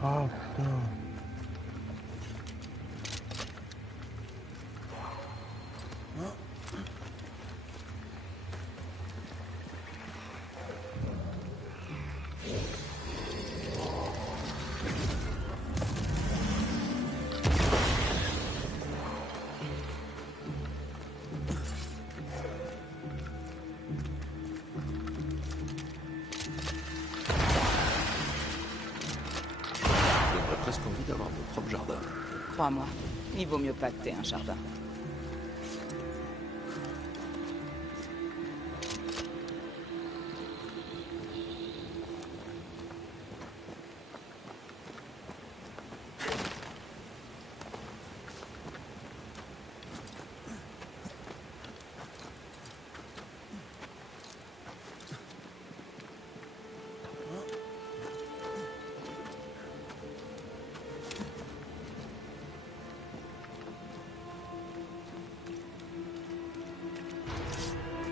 Oh putain. J'aurais presque envie d'avoir mon propre jardin. Crois-moi, il vaut mieux pas que t'aies un jardin.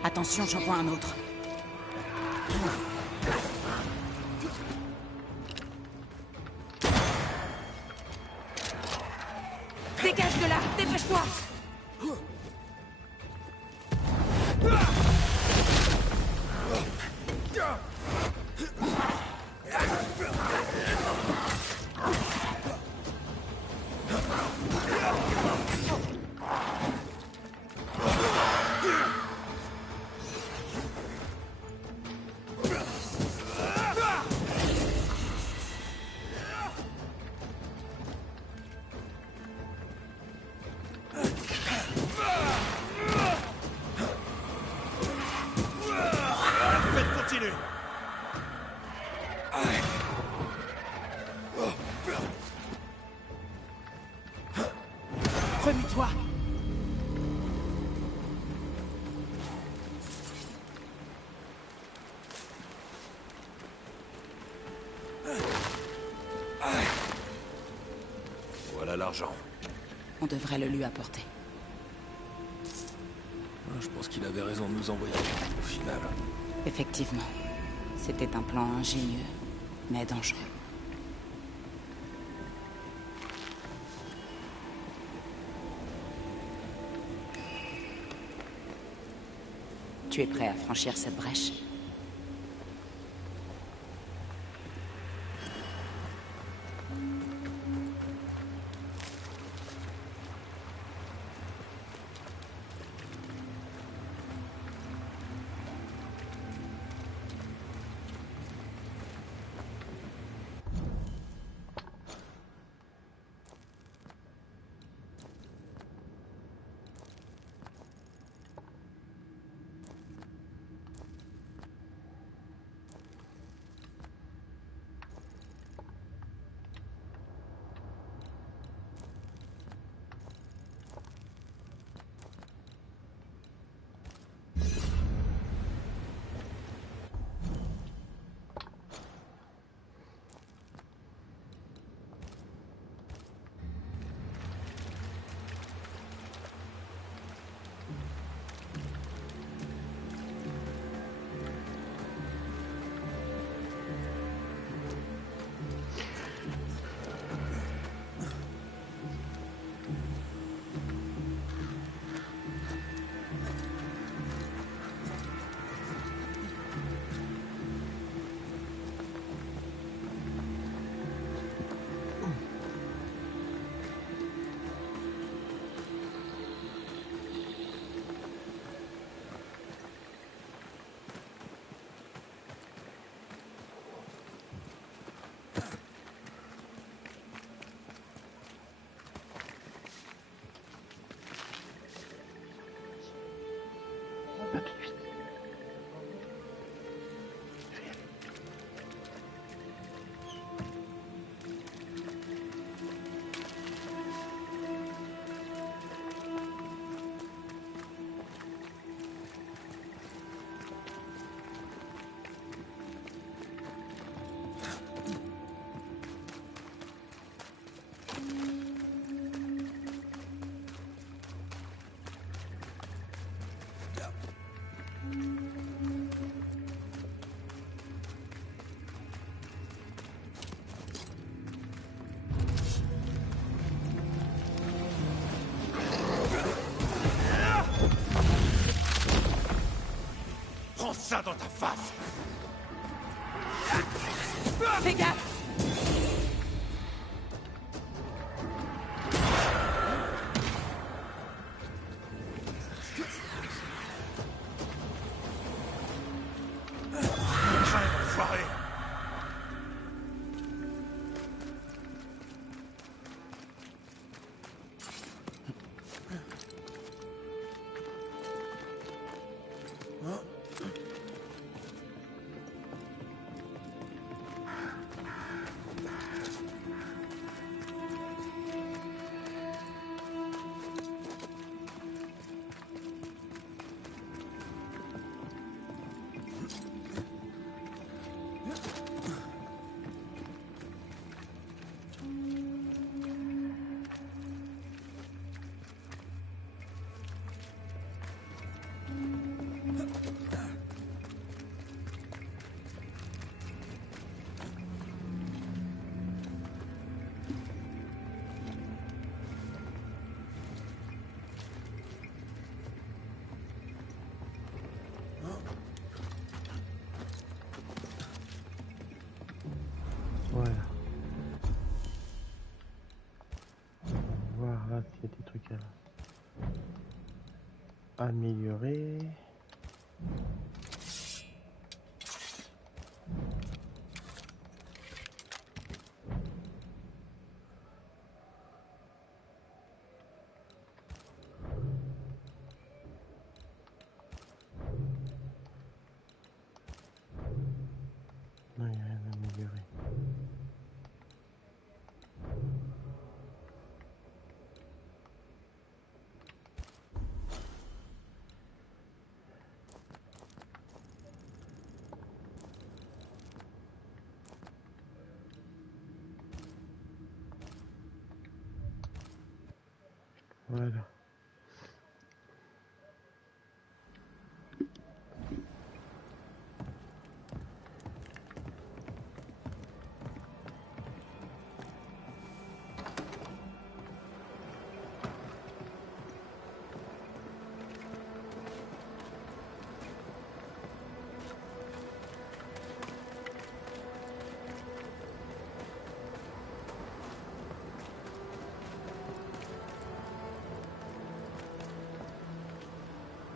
Attention, j'en vois un autre. Dégage de là, dépêche-toi! Remue-toi! Voilà l'argent. On devrait le lui apporter. Je pense qu'il avait raison de nous envoyer, au final. Effectivement. C'était un plan ingénieux, mais dangereux. Tu es prêt à franchir cette brèche? ça dans ta face. Fais gaffe! Voilà. On va voir là s'il y a des trucs à améliorer. Non, il n'y a rien à améliorer. Voilà.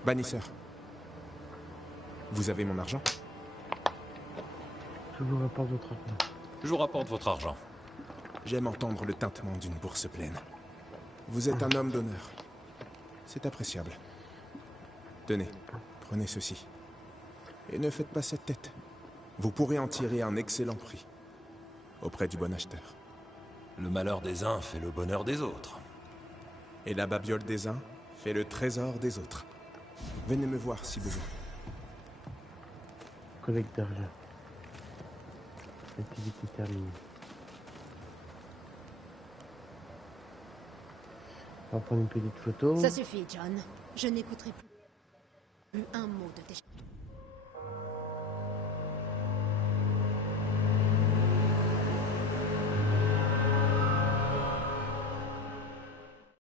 Bannisseur. Vous avez mon argent? Je vous rapporte votre argent. Je vous rapporte votre argent. J'aime entendre le tintement d'une bourse pleine. Vous êtes un homme d'honneur. C'est appréciable. Tenez, prenez ceci. Et ne faites pas cette tête. Vous pourrez en tirer un excellent prix. Auprès du bon acheteur. Le malheur des uns fait le bonheur des autres. Et la babiole des uns fait le trésor des autres. Venez me voir si besoin. Collecte d'argent. Activité terminée. On va prendre une petite photo. Ça suffit, John. Je n'écouterai plus un mot de tes...